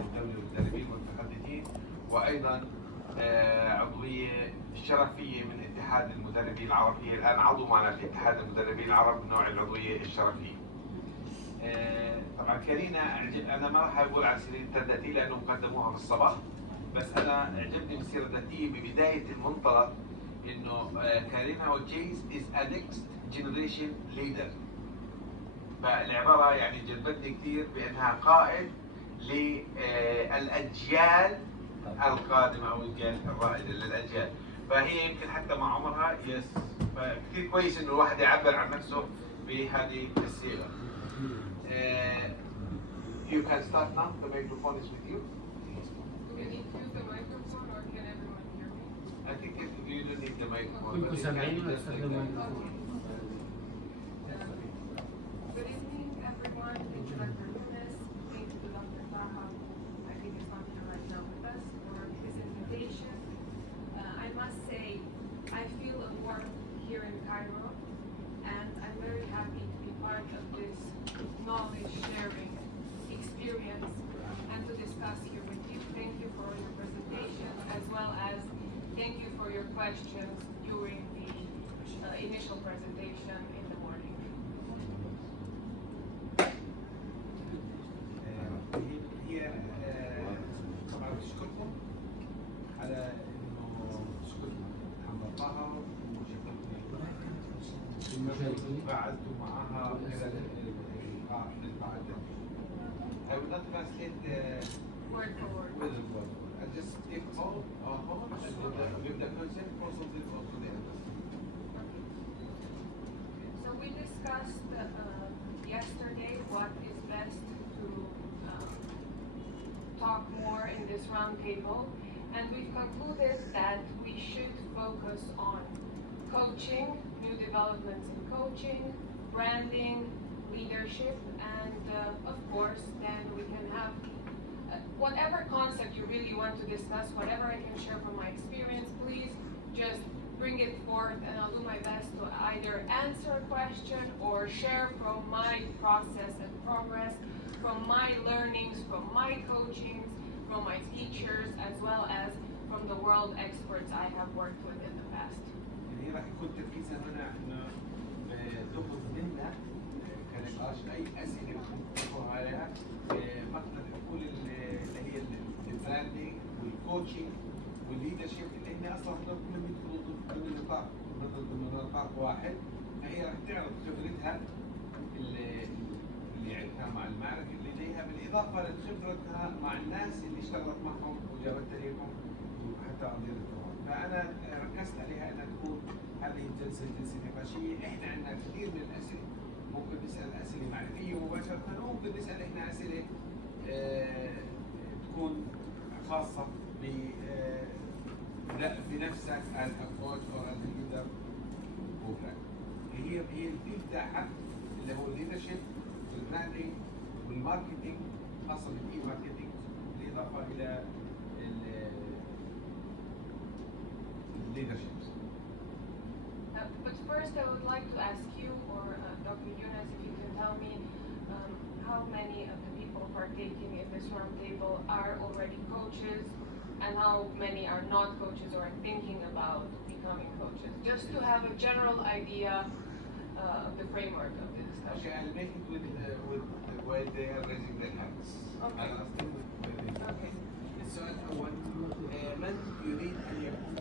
الدولي للمدربين والمتحدثين، وايضا عضويه شرفيه من اتحاد المدربين العرب، هي الان عضو معنا في اتحاد المدربين العرب نوع العضويه الشرفيه. طبعا كارينا انا ما راح اقول عن سيرتها الذاتيه لانهم قدموها في الصباح، بس انا اعجبني بالسيره الذاتيه ببدايه المنطلق انه كارينا اوتشيس is a next generation leader. فالعباره يعني جذبتني كثير بانها قائد للاجيال القادمه او الجيل الرائده للاجيال، فهي يمكن حتى مع عمرها فكثير كويس انه الواحد يعبر عن نفسه بهذه الصيغه. You can start now. The microphone is with you. Do we need to use the microphone or can everyone hear me? I think if you don't need the microphone. كنتوا سامعين ولا استخدموا Good evening, everyone. Thank you, Dr. Yunus. Thank you to Dr. Taha. I think it's not here right now with us for his invitation. I must say, I feel a warmth here in Cairo, and I'm very happy to be part of this knowledge sharing experience and to discuss here with you. Thank you for your presentation, as well as thank you for your questions during the initial presentation in the morning. هي طبعا بشكركم على انه حضرتها وشكرتني فعلتوا معها اللقاء I will not translate Word for word. word for word. I just take home and with the consent also give also the others. So we discussed yesterday what is best to talk more in this roundtable, and we've concluded that we should focus on coaching, new developments in coaching, branding, leadership, and of course then we can have whatever concept you really want to discuss, whatever I can share from my experience, please just bring it forth and I'll do my best to either answer a question or share from my process and progress, from my learnings, from my coachings, from my teachers, as well as from the world experts I have worked with in the past. يعني راح يكون تركيزنا هنا انه تاخذ منا كنقاش اي اسئله بتطرحوها عليها مقصد نقول اللي هي البراندنج والكوتشنج والليدرشيب اللي هن اصلا كلهم يدخلوا ضمن نطاق واحد، فهي راح تعرض خبرتها اللي عندها مع المعرفه اللي لديها بالاضافه لخبرتها مع الناس اللي اشتغلت معهم وجابت لهم وحتى عندنا الدورات. فانا ركزت عليها انها تكون هذه الجلسه جلسه نقاشيه. احنا عندنا كثير من الاسئله، ممكن نسال اسئله معرفيه مباشره وممكن نسال احنا اسئله تكون خاصه بنفسك as a coach or as a leader program. هي الفيلد تاعها اللي هو الليدرشيب والبراندنج والماركتينج، خاصه بالاي ماركتينج بالاضافه الى الليدرشيب. But first I would like to ask you, or Dr. Yunus, if you can tell me how many of the people partaking in this roundtable are already coaches and how many are not coaches or are thinking about becoming coaches, just to have a general idea of the framework of the discussion. Okay, I'll make it with while they are raising their hands. Okay. I'll ask them Okay. السؤال الأول، من يريد أن يكون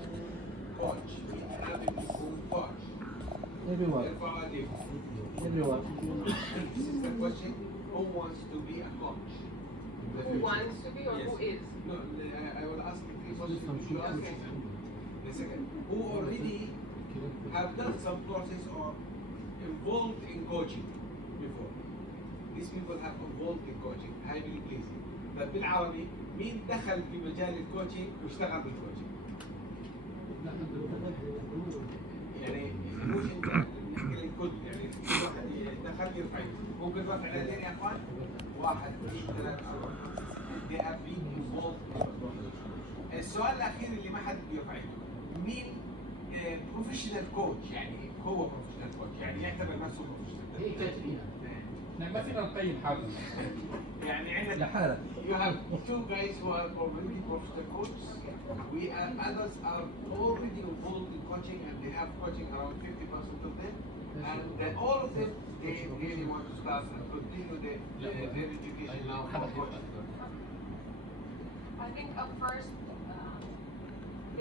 كوتش؟ حابب يكون كوتش؟ Everyone. ارفعوا ايديكم. Everyone. This is the question. Who wants to be a coach? Who wants to be or Yes. who is? No, I will ask you three questions. You ask the second. Who already have done some courses or involved in coaching before? These people have involved in coaching. هاي بالإنجليزي. طيب بالعربي مين دخل في مجال الكوتشنج واشتغل بالكوتشنج؟ يعني مش انت نحكي الكل، يعني كل واحد دخل يرفع يده. ممكن نرفع الاثنين يا اخوان؟ واحد اثنين ثلاثة أربعة. They have been involved in coaching. السؤال الأخير اللي ما حد بيرفع يده، مين بروفيشنال كوتش؟ يعني هو بروفيشنال كوتش، يعني يعتبر نفسه بروفيشنال. ما فينا نقيم حالنا يعني عندنا لحالك. you have two guys who are already professional coaches. We are others are already involved in coaching and they have coaching around 50% of them. And all of them they really want to start and continue their education now for coaching. I think a first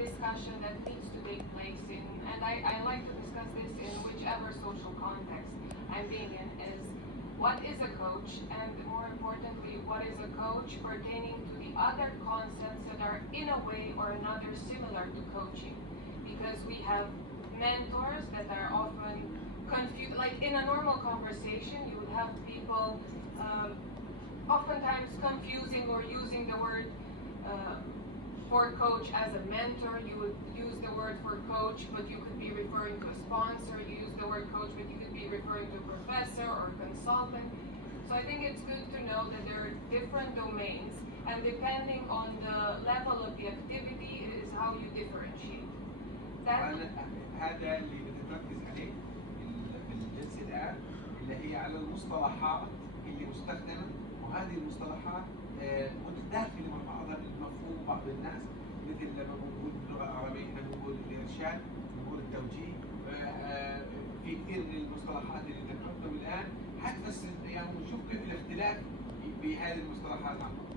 discussion that needs to take place in, and I like to discuss this in whichever social context I'm being in, is what is a coach, and more importantly, what is a coach pertaining to the other concepts that are in a way or another similar to coaching. Because we have mentors that are often confused, like in a normal conversation, you would have people oftentimes confusing or using the word for coach as a mentor. You would use the word for coach, but you could be referring to a sponsor. You use the word coach, but you could be referring to a professor or consultant. So I think it's good to know that there are different domains, and depending on the level of the activity is how you differentiate. That هذا اللي بنركز عليه في الجلسة الآن اللي هي على المصطلحات اللي مستخدمة، وهذه المصطلحات متداخلة مع بعضها بمفهوم بعض الناس، مثل لما بنقول باللغة العربية احنا بنقول الإرشاد، بنقول التوجيه. في كثير من المصطلحات اللي ذكرتهم الآن حتفسر يعني ونشوف كيف الاختلاف بهذه المصطلحات عن بعض.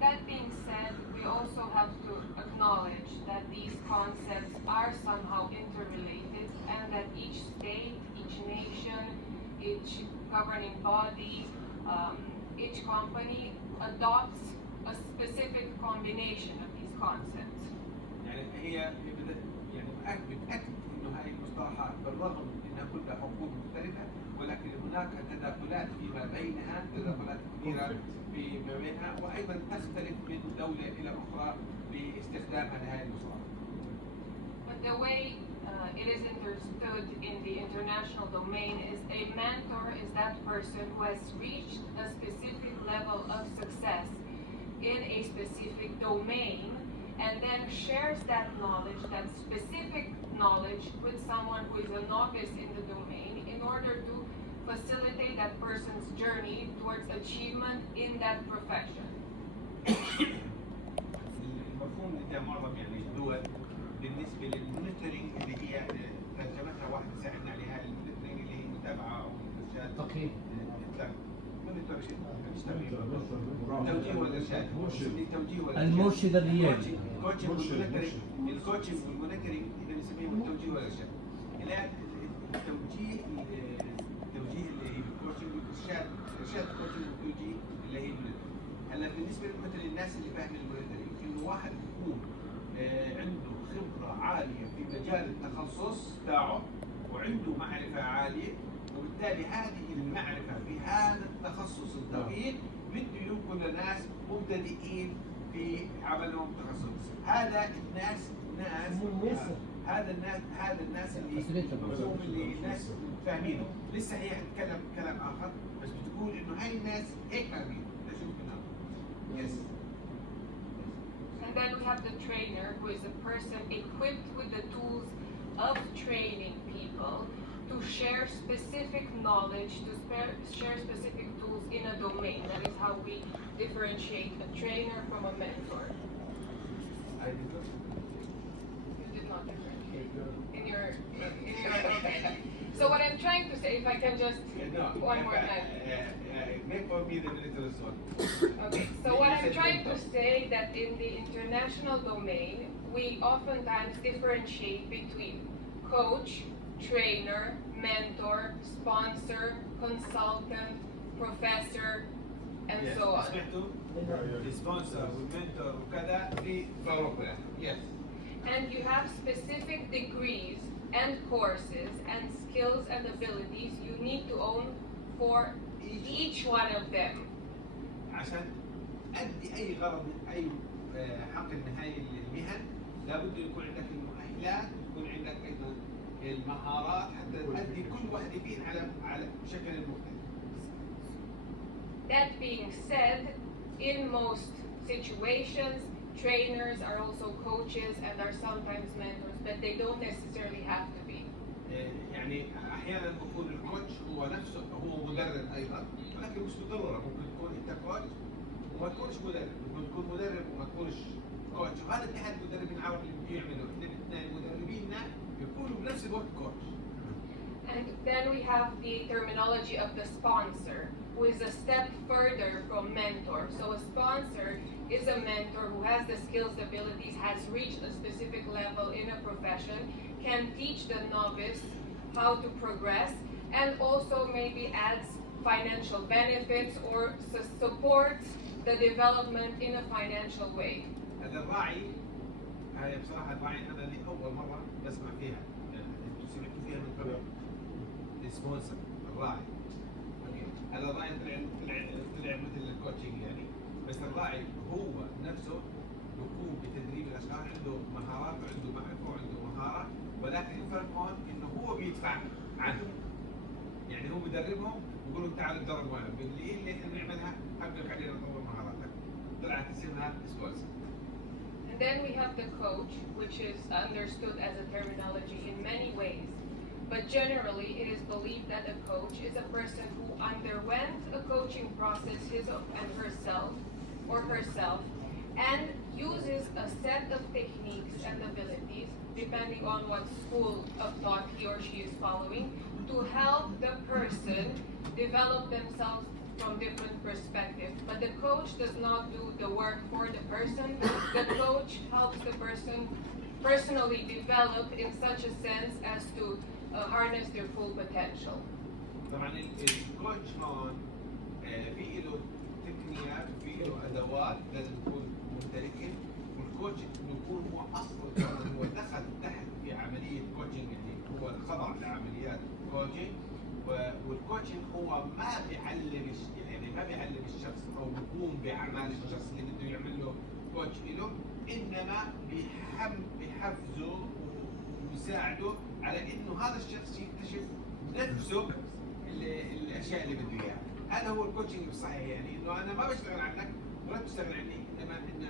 That being said, we also have to acknowledge that these concepts are somehow interrelated and that each state, each nation, each governing body, each company adopts a specific combination of these concepts. يعني هي يعني بتأكد إنه هذه المصطلحات بالرغم من إنها كلها حقوق مختلفة، ولكن هناك تداخلات فيما بينها، تداخلات كثيرة فيما بينها، وأيضا تختلف من دولة إلى أخرى باستخدامها لهذه المصطلحات. But the way it is understood in the international domain is a mentor is that person who has reached a specific level of success in a specific domain and then shares that knowledge, that specific knowledge, with someone who is a novice in the domain in order to facilitate that person's journey towards achievement in that profession. المفهوم ده معظم يعني الدول بالنسبة للمونيتورنج اللي هي ترجمتها واحد يساعدنا عليها، المونيتورنج اللي هي متابعة أو إرشاد. تقييم. مونيتورنج توجيه والإرشاد. التوجيه والإرشاد. المرشد الريادي. الكوتشنج والمونيتورنج إذا بنسميه التوجيه والإرشاد. الآن التوجيه اللي هي الكوتشنج والإرشاد، إرشاد الكوتشنج والتوجيه اللي هي المونيتورنج. هلا بالنسبة مثلا للناس اللي فاهمين المونيتورنج إنه واحد يكون عنده خبرة عالية في مجال التخصص تاعه وعنده معرفة عالية، وبالتالي هذه المعرفة في هذا التخصص الدقيق بده يكون لناس مبتدئين في عملهم التخصصي. هذا الناس اللي الناس فاهمينه، لسه هي حتتكلم كلام آخر بس بتقول إنه هاي الناس هيك فاهمينه. Yes. And then we have the trainer, who is a person equipped with the tools of training people to share specific knowledge, to share specific tools in a domain. That is how we differentiate a trainer from a mentor. You did not differentiate in your okay. So what I'm trying to say, if I can just one more time. Make for me the littlest one. Okay, so what I'm trying to say that in the international domain, we oftentimes differentiate between coach, trainer, mentor, sponsor, consultant, professor, and so on. Sponsor, mentor, وكذا في أوروبا. Yes. And you have specific degrees and courses and skills and abilities you need to own for each one of them. عشان أدي أي غرض أي حق النهائي للمهن لابد يكون عندك المؤهلات، يكون عندك أيضا المهارات حتى تؤدي كل واحدة فيهن على شكل مختلف. That being said, in most situations, trainers are also coaches and are sometimes mentors, but they don't necessarily have to be. يعني احيانا بكون الكوتش هو نفسه هو مدرب ايضا، ولكن مش بالضروره، ممكن تكون انت كوتش وما تكونش مدرب، ممكن تكون مدرب وما تكونش كوتش، وهذا اتحاد المدربين العرب اللي بيعملوا ان الاثنين مدربيننا يكونوا بنفس الوقت كوتش. And then we have the terminology of the sponsor, who is a step further from mentor. So a sponsor is a mentor who has the skills, abilities, has reached a specific level in a profession, can teach the novice how to progress, and also maybe adds financial benefits or supports the development in a financial way. هذا الراعي، هاي بصراحه الراعي هذا اللي اول مره بسمع فيها، يعني انتم سمعتوا فيها من قبل. السبونسر، الراعي. اوكي، هذا الراعي طلع مثل الكوتشنج يعني، بس الراعي هو نفسه يقوم بتدريب الاشخاص، عنده مهارات وعنده معرفه وعنده مهاره، ولكن الفرق هون انه هو بيدفع عنهم. يعني هو بيدربهم ويقول لهم تعالوا تدربوا معنا، اللي احنا بنعملها حقق علينا نطور مهاراتك. طلعت اسمها سبونسر. And then we have the coach, which is understood as a terminology in many ways. But generally, it is believed that a coach is a person who underwent a coaching process herself and uses a set of techniques and abilities, depending on what school of thought he or she is following, to help the person develop themselves from different perspectives. But the coach does not do the work for the person. The coach helps the person personally develop in such a sense as to harness their full potential. طبعا الكوتش هون في له تقنيات وفي له ادوات لازم يكون ممتلكها، والكوتش يكون هو اصلا هو دخل تحت في عمليه كوتشنج، يعني هو خضع لعمليات كوتشنج، والكوتشنج هو ما بيعلم يعني ما بيعلم الشخص او بيقوم باعمال الشخص اللي بده يعمل له كوتش له، انما بيحفزه ويساعده على انه هذا الشخص يكتشف نفسه الاشياء اللي بده اياها. هذا هو الكوتشنج الصحيح، يعني انه انا ما بشتغل عنك ولا بتشتغل عني، انما انه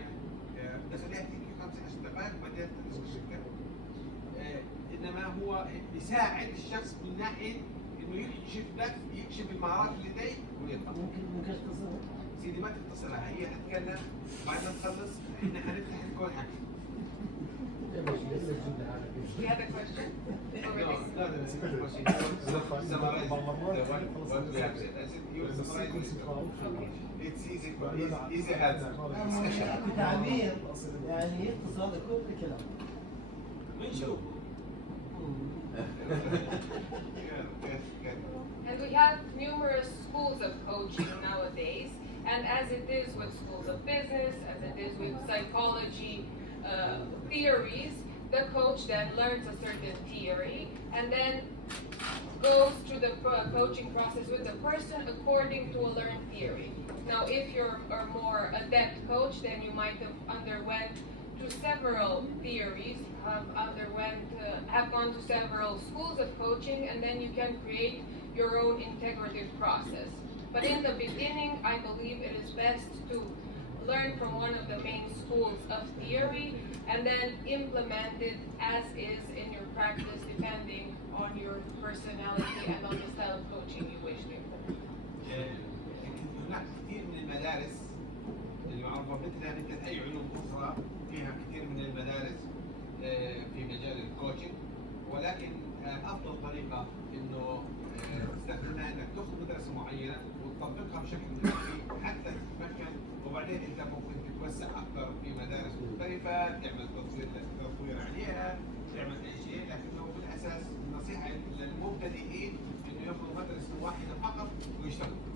بخليها تيجي 5 دقائق وبعدين تدرس الشركه. انما هو يساعد الشخص من ناحيه انه يكشف المهارات اللي لديه ويطلع. ممكن اختصرها؟ سيدي ما تختصرها، هي حتتكلم بعد ما تخلص احنا حنفتح الكون حكي. We have a question? No, it's a good question. Summarize what we have said. I said you summarize it. It's easy answer. تعبير يعني اختصار كل كلام. بنشوف. And we have numerous schools of coaching nowadays, and as it is with schools of business, as it is with psychology theories, the coach then learns a certain theory and then goes through the coaching process with the person according to a learned theory. Now, if you're a more adept coach, then you might have underwent to several theories, have gone to several schools of coaching, and then you can create your own integrative process. But in the beginning, I believe it is best to learn from one of the main schools of theory and then implement it as is in your practice, depending on your personality and on the style of coaching you wish to implement. هناك كثير من المدارس المعروفة مثل أي علوم أخرى، فيها كثير من المدارس في مجال الكوتشنج، ولكن أفضل طريقة إنه تستخدمها إنك تأخذ مدرسة معينة وتطبقها بشكل مناسب حتى تتمكن، وبعدين أنت ممكن تتوسع أكثر في مدارس مختلفة، تعمل تطوير عليها، تعمل أي شيء، لكنه بالأساس النصيحة للمبتدئين إنه يأخذوا مدرسة واحدة فقط ويشتغلوا.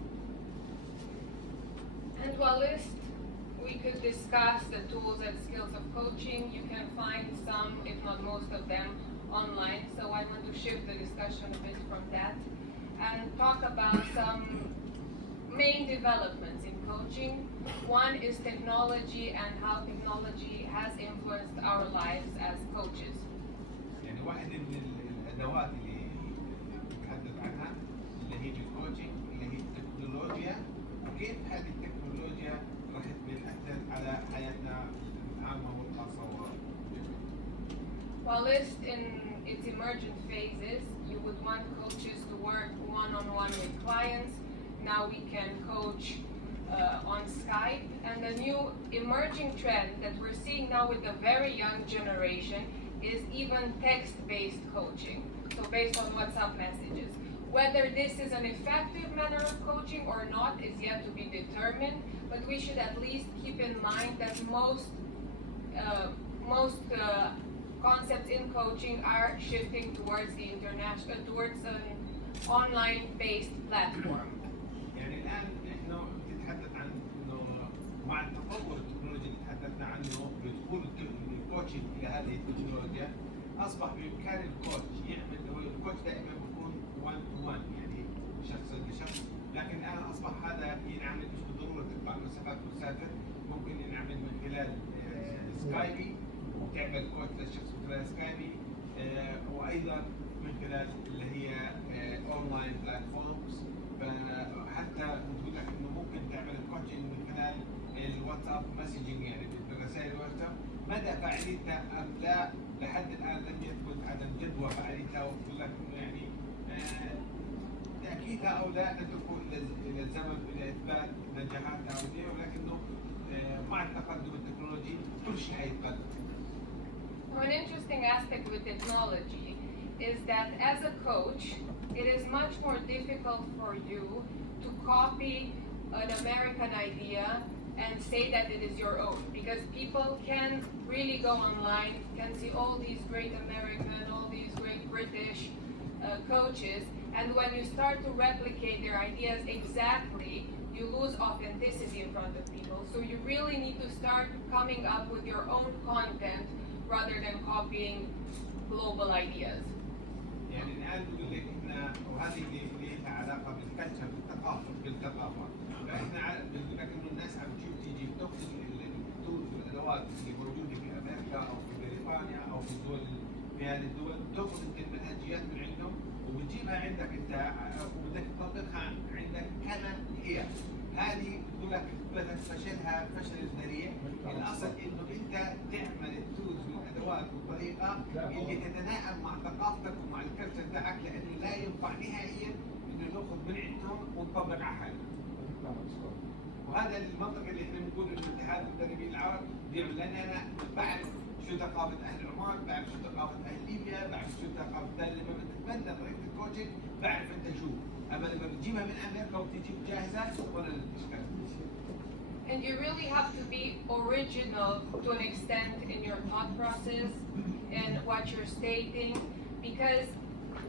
And while we could discuss the tools and skills of coaching, you can find some, if not most of them, online. So I want to shift the discussion a bit from that and talk about some main developments in coaching. One is technology and how technology has influenced our lives as coaches. يعني واحدة من الأدوات اللي بتحدث عنها اللي هي الكوتشنج اللي هي التكنولوجيا، وكيف هذه التكنولوجيا راح تأثر على حياتنا العامة والخاصة. While in its emergent phases, we would want coaches to work one-on-one with clients. Now we can coach on Skype. And the new emerging trend that we're seeing now with the very young generation is even text-based coaching. So based on WhatsApp messages. Whether this is an effective manner of coaching or not is yet to be determined, but we should at least keep in mind that most concepts in coaching are shifting towards an online-based platform. يعني الان نحن نتحدث عن انه مع التطور التكنولوجي اللي تحدثنا عنه بدخول الكوتشنج الى هذه التكنولوجيا اصبح بامكان الكوتش يعمل. الكوتش دائما بيكون 1 to 1 يعني شخص لشخص، لكن الان اصبح هذا ينعمل مش بالضروره تطلع مسافات مسافر، ممكن ينعمل من خلال سكايبي وتعمل كوتش للشخص من خلال سكايبي، وايضا من خلال اللي هي اونلاين بلاتفورمز. فحتى بقول لك انه ممكن تعمل الكوتشنج من خلال الواتساب مسجنج يعني بالرسائل الواتساب. مدى فاعليتها ام لا لحد الان لم يثبت عدم جدوى فاعليتها، وبقول لك انه يعني تاكيدها او لا نتركه الى الزمن الى اثبات نجاحاتها او لا، ولكنه مع التقدم التكنولوجي كل شيء حيتقدم. An interesting aspect with technology is that as a coach, it is much more difficult for you to copy an American idea and say that it is your own, because people can really go online, can see all these great American, all these great British coaches, and when you start to replicate their ideas exactly, you lose authenticity in front of people. So you really need to start coming up with your own content rather than copying global ideas. يعني الان بقول لك احنا وهذه اللي لها علاقه بالكلتشر بالثقافه، فاحنا بقول لك انه الناس عم تشوف تيجي بتاخذ التولز والادوات اللي موجوده في امريكا او في بريطانيا او في الدول في هذه الدول، بتاخذ انت المنهجيات من عندهم وبتجيبها عندك انت وبدك تطبقها عندك كما هي. هذه بقول لك بدك فشلها فشل ذريع. الاصل انه انت تعمل التولز والادوات بالطريقه اللي تتناغم مع ثقافتك ومع الكلتشر تاعك، لانه لا ينفع نهائيا انه ناخذ من عندهم ونطبق على حالنا. وهذا المنطق اللي احنا بنقول انه اتحاد المدربين العرب بيعمل، لان انا بعرف شو ثقافه اهل عمان، بعرف شو ثقافه اهل ليبيا، بعرف شو ثقافه لما بتتبنى طريقه الكوتشنج بعرف انت شو، اما لما بتجيبها من امريكا وتجيب جاهزه ولا الاشكال. And you really have to be original to an extent in your thought process and what you're stating, because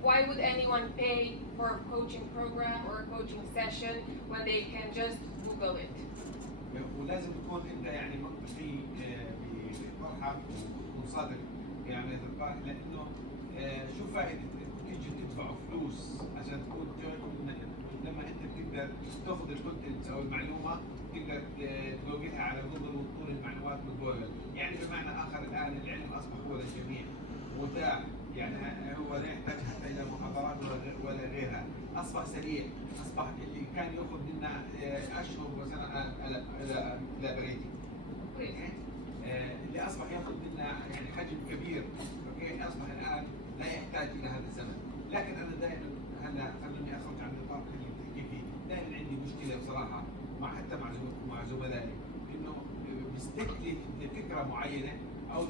why would anyone pay for a coaching program or a coaching session when they can just Google it? ولازم تكون انت يعني في بطرحك وتكون صادق يعني تلقائي، لانه شو فائده تيجي تدفعوا فلوس عشان تكون لما انت بتقدر تاخذ الكونتنت او المعلومه تقدر تجوجلها على جوجل وتكون المعلومات من جوجل. يعني بمعنى اخر الان العلم اصبح هو للجميع متاح، يعني هو لا يحتاج حتى الى محاضرات ولا غيرها، اصبح سريع، اصبح اللي كان ياخذ منا اشهر وسنه الى بريدي اللي اصبح ياخذ منا يعني حجم كبير، اوكي، اصبح الان لا يحتاج الى هذا الزمن. لكن انا دائما هلا خلوني اخرج عن نطاق اللي بتحكي فيه، دائما عندي مشكله بصراحه حتى مع زملائي انه بيستكلف لفكره معينه او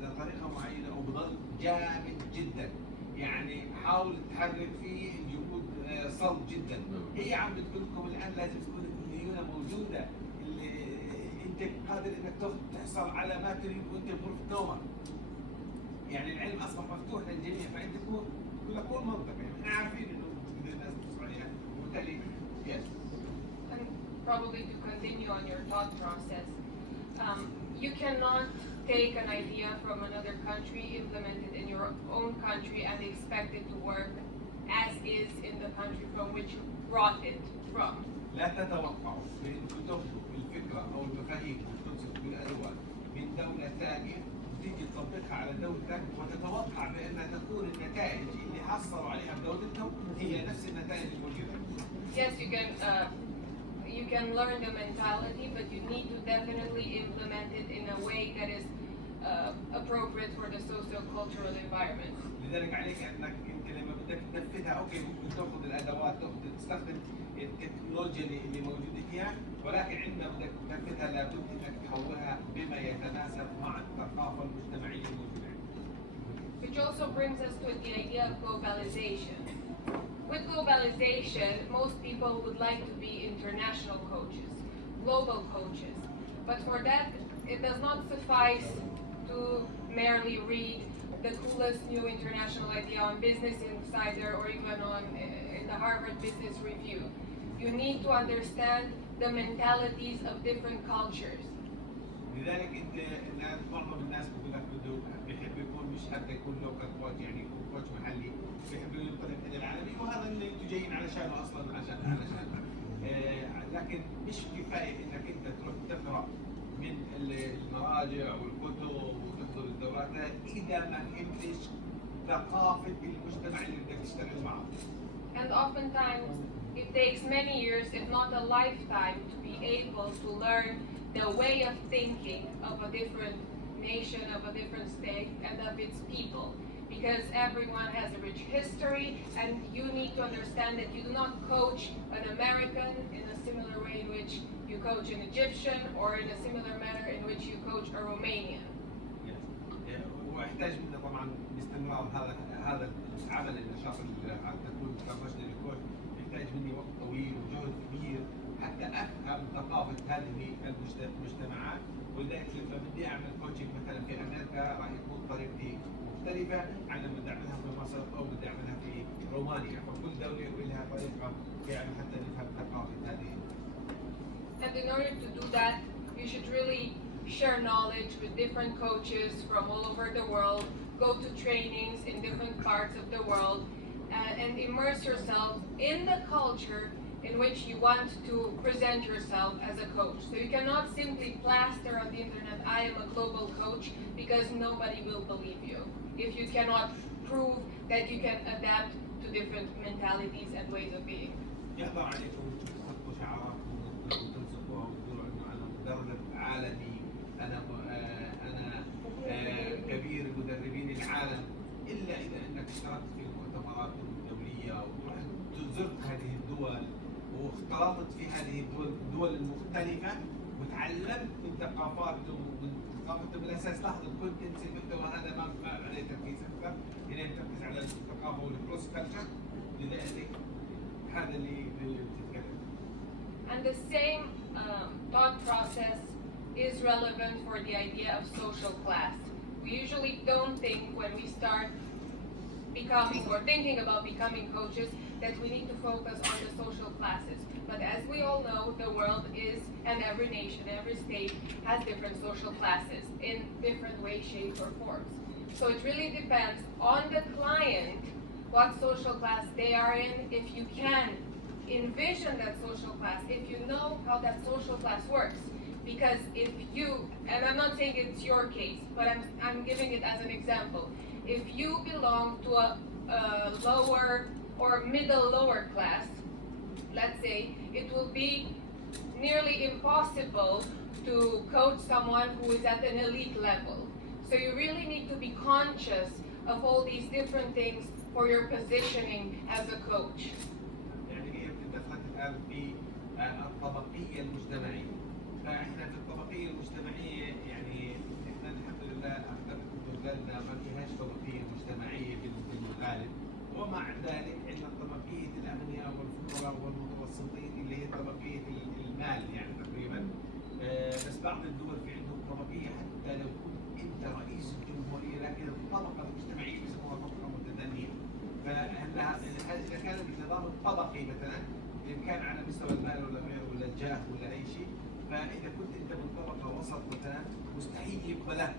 لطريقه معينه وبضل جامد جدا، يعني حاول تحرك فيه الجهود صلب جدا. هي عم بتقول لكم الان لازم تكون الليونه موجوده، اللي انت قادر انك تحصل على ما تريد وانت بغرفه نومك. يعني العلم اصبح مفتوح للجميع، فانت كل منطق يعني احنا عارفين انه الناس بتصبح عليها وبالتالي يس. And probably to continue on your thought process, you cannot take an idea from another country, implement it in your own country, and expect it to work as is in the country from which you brought it from. لا تتوقعوا بانكم تاخذوا الفكره او المفاهيم والكونسبت والادوات من دوله ثانيه وتيجي تطبقها على دولتك وتتوقع بانها تكون النتائج اللي حصلوا عليها بدولتهم هي نفس النتائج الموجوده. Yes, you can learn the mentality, but you need to definitely implement it in a way that is appropriate for the socio-cultural environment. لذلك عليك انك انت لما بدك تنفذها اوكي ممكن تاخذ الادوات تستخدم التكنولوجيا اللي موجوده فيها، ولكن عندما بدك تنفذها لابد انك تحولها بما يتناسب مع الثقافه المجتمعيه الموجوده. Which also brings us to the idea of globalization. With globalization, most people would like to be international coaches, global coaches. But for that, it does not suffice to merely read the coolest new international idea on Business Insider or even on in the Harvard Business Review. You need to understand the mentalities of different cultures. لذلك انت معظم الناس بيقول لك بده بيحب يكون مش حتى يكون لوكال كوتش، يعني يكون كوتش محلي، بيحب ينطلق الى العالمي، وهذا اللي انتم جايين علشانه اصلا علشان لكن مش كفايه انك انت تروح تقرا من المراجع والكتب وتحضر الدورات اذا ما فهمتش ثقافه المجتمع اللي بدك تشتغل معه. And oftentimes, it takes many years, if not a lifetime, to be able to learn the way of thinking of a different nation, of a different state, and of its people. Because everyone has a rich history, and you need to understand that you do not coach an American in a similar way in which you coach an Egyptian, or in a similar manner in which you coach a Romanian. ويحتاج منا طبعا باستمرار هذا العمل النشاط على تكوين بروفيشنال كوتش يحتاج مني وقت طويل وجهد كبير حتى افهم ثقافه هذه المجتمعات، ولذلك لما بدي اعمل كوتشنج مثلا في امريكا راح يكون طريقتي مختلفه عن لما بدي اعملها في مصر او بدي اعملها في رومانيا، فكل دوله لها طريقه يعني حتى نفهم ثقافه هذه. And in order to do that, you should really share knowledge with different coaches from all over the world, go to trainings in different parts of the world, and immerse yourself in the culture in which you want to present yourself as a coach. So you cannot simply plaster on the internet, I am a global coach, because nobody will believe you if you cannot prove that you can adapt to different mentalities and ways of being. يقدر عليكم تحطوا شعاراتكم وتنسقوها وتقولوا انه انا مدرب عالمي، انا كبير مدربين العالم، الا اذا انك اشتركت في المؤتمرات الدوليه ورحت زرت هذه الدول واختلطت في هذه الدول المختلفه وتعلمت من ثقافاتهم بالاساس لاحظ الكونتنت انت وهذا ما عليه تركيز اكثر، هنا تركز على الثقافه والكروس كلتشر، لذلك هذا اللي بتتكلم. And the same thought process is relevant for the idea of social class. We usually don't think when we start becoming or thinking about becoming coaches that we need to focus on the social classes. But as we all know, the world is, and every nation, every state has different social classes in different ways, shapes, or forms. So it really depends on the client what social class they are in. If you can envision that social class, if you know how that social class works. Because if you, and I'm not saying it's your case, but I'm giving it as an example. If you belong to a lower or middle lower class, let's say, it will be nearly impossible to coach someone who is at an elite level. So you really need to be conscious of all these different things for your positioning as a coach. يعني هي بتدخلك الان في الطبقيه المجتمعيه. فاحنا في الطبقيه المجتمعيه يعني احنا الحمد لله اعتقد بلدنا ما فيهاش طبقيه مجتمعيه بالغالب، ومع ذلك عندنا طبقيه الاغنياء والفقراء والمتوسطين اللي هي طبقيه المال يعني تقريبا. بس بعض الدول في عندهم طبقيه حتى لو كنت انت رئيس الجمهوريه لكن الطبقه المجتمعيه بيسموها طبقه متدنيه. فاذا كان النظام الطبقي مثلا ان كان على مستوى المال ولا غيره ولا الجاه ولا اي شيء، فاذا كنت انت من طبقه وسط مثلا مستحيل يقبلك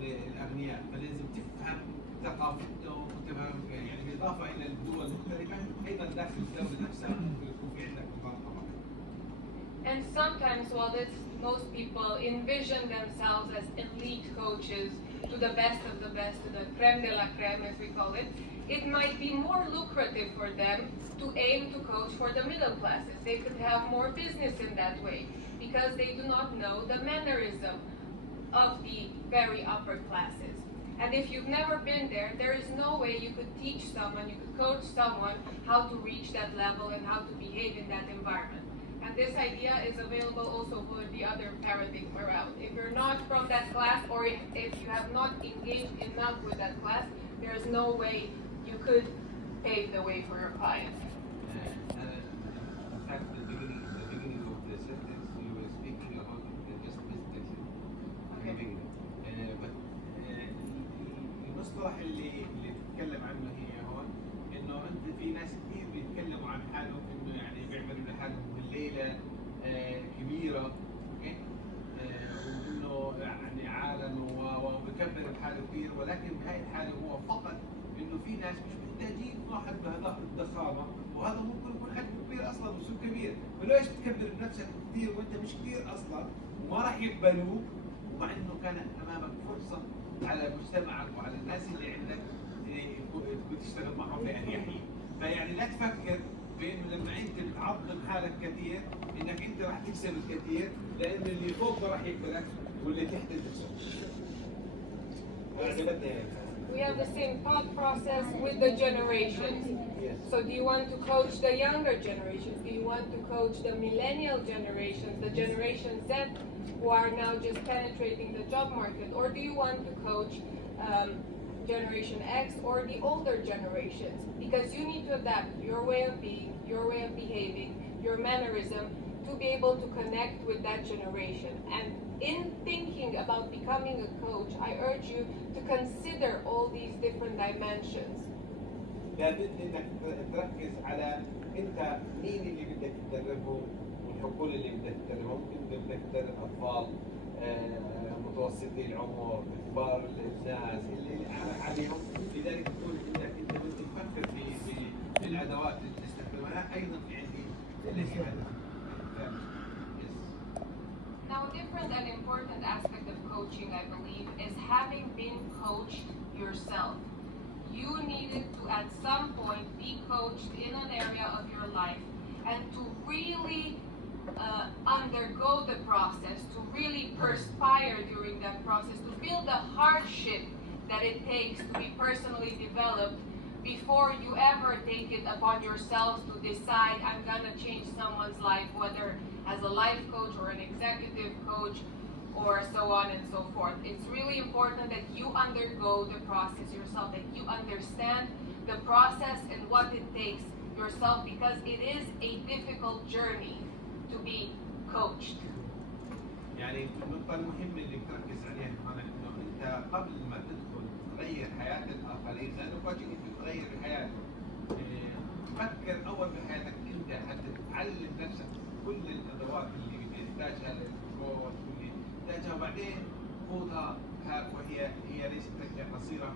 الاغنياء، فلازم تفهم ثقافتهم وتفهم يعني بالاضافه الى الدول المختلفه ايضا داخل الدوله نفسها يكون في عندك نظام طبقي. And sometimes while most people envision themselves as elite coaches to the best of the best, to the creme de la creme as we call it, it might be more lucrative for them to aim to coach for the middle classes. They could have more business in that way because they do not know the mannerism of the very upper classes. And if you've never been there, there is no way you could teach someone, you could coach someone how to reach that level and how to behave in that environment. And this idea is available also for the other paradigm around. If you're not from that class, or if you have not engaged enough with that class, there is no way you could pave the way for your client. In fact, the beginning of the sentence, you were speaking about just business. Okay. but المصطلح اللي بتتكلم عنه هي هون انه انت في ناس كثير بيتكلموا عن حالهم انه يعني بيعملوا لحالهم الليله كبيره، اوكي، وانه يعني عالم وبكبر بحاله كبير، ولكن بهاي الحاله هو فقط انه في ناس مش محتاجين واحد بهذا الضخامه، وهذا ممكن يكون حجمه كبير اصلا وسوق كبير، فليش تكبر بنفسك كثير وانت مش كثير اصلا وما راح يقبلوك، ومع انه كان امامك فرصه على مجتمعك وعلى الناس اللي عندك تشتغل معهم بأريحية. فيعني لا تفكر بانه لما انت بتعظم حالك كثير انك انت راح تكسب الكثير، لانه اللي فوق راح يقبلك واللي تحت تكسب. We have the same thought process with the generations. So do you want to coach the younger generations? Do you want to coach the millennial generations, the Generation Z who are now just penetrating the job market? Or do you want to coach Generation X or the older generations? Because you need to adapt your way of being, your way of behaving, your mannerism to be able to connect with that generation. And in thinking about becoming a coach, I urge you to consider all these different dimensions. لابد انك تركز على انت مين اللي بدك تدربه والحقول اللي بدك تدربه، ممكن بدك تدرب اطفال متوسطي العمر، كبار الناس اللي عليهم، لذلك تقول انك انت بدك تفكر في الادوات اللي تستخدمها ايضا في عندي Now, a different and important aspect of coaching, I believe, is having been coached yourself. You needed to, at some point, be coached in an area of your life and to really undergo the process, to really perspire during that process, to feel the hardship that it takes to be personally developed before you ever take it upon yourselves to decide, I'm gonna change someone's life, whether as a life coach or an executive coach or so on and so forth. It's really important that you undergo the process yourself, that you understand the process and what it takes yourself, because it is a difficult journey to be coached. يعني النقطة المهمة اللي بتركز عليها هنا انه انت قبل ما تدخل تغير حياة الآخرين، لأنه كوتشنج بتغير الحياة، فكر أول بحياتك أنت حتى تتعلم نفسك كل الأدوات اللي بتحتاجها للكوتش واللي تحتاجها، وبعدين خذها وهي ليست رحلة قصيرة.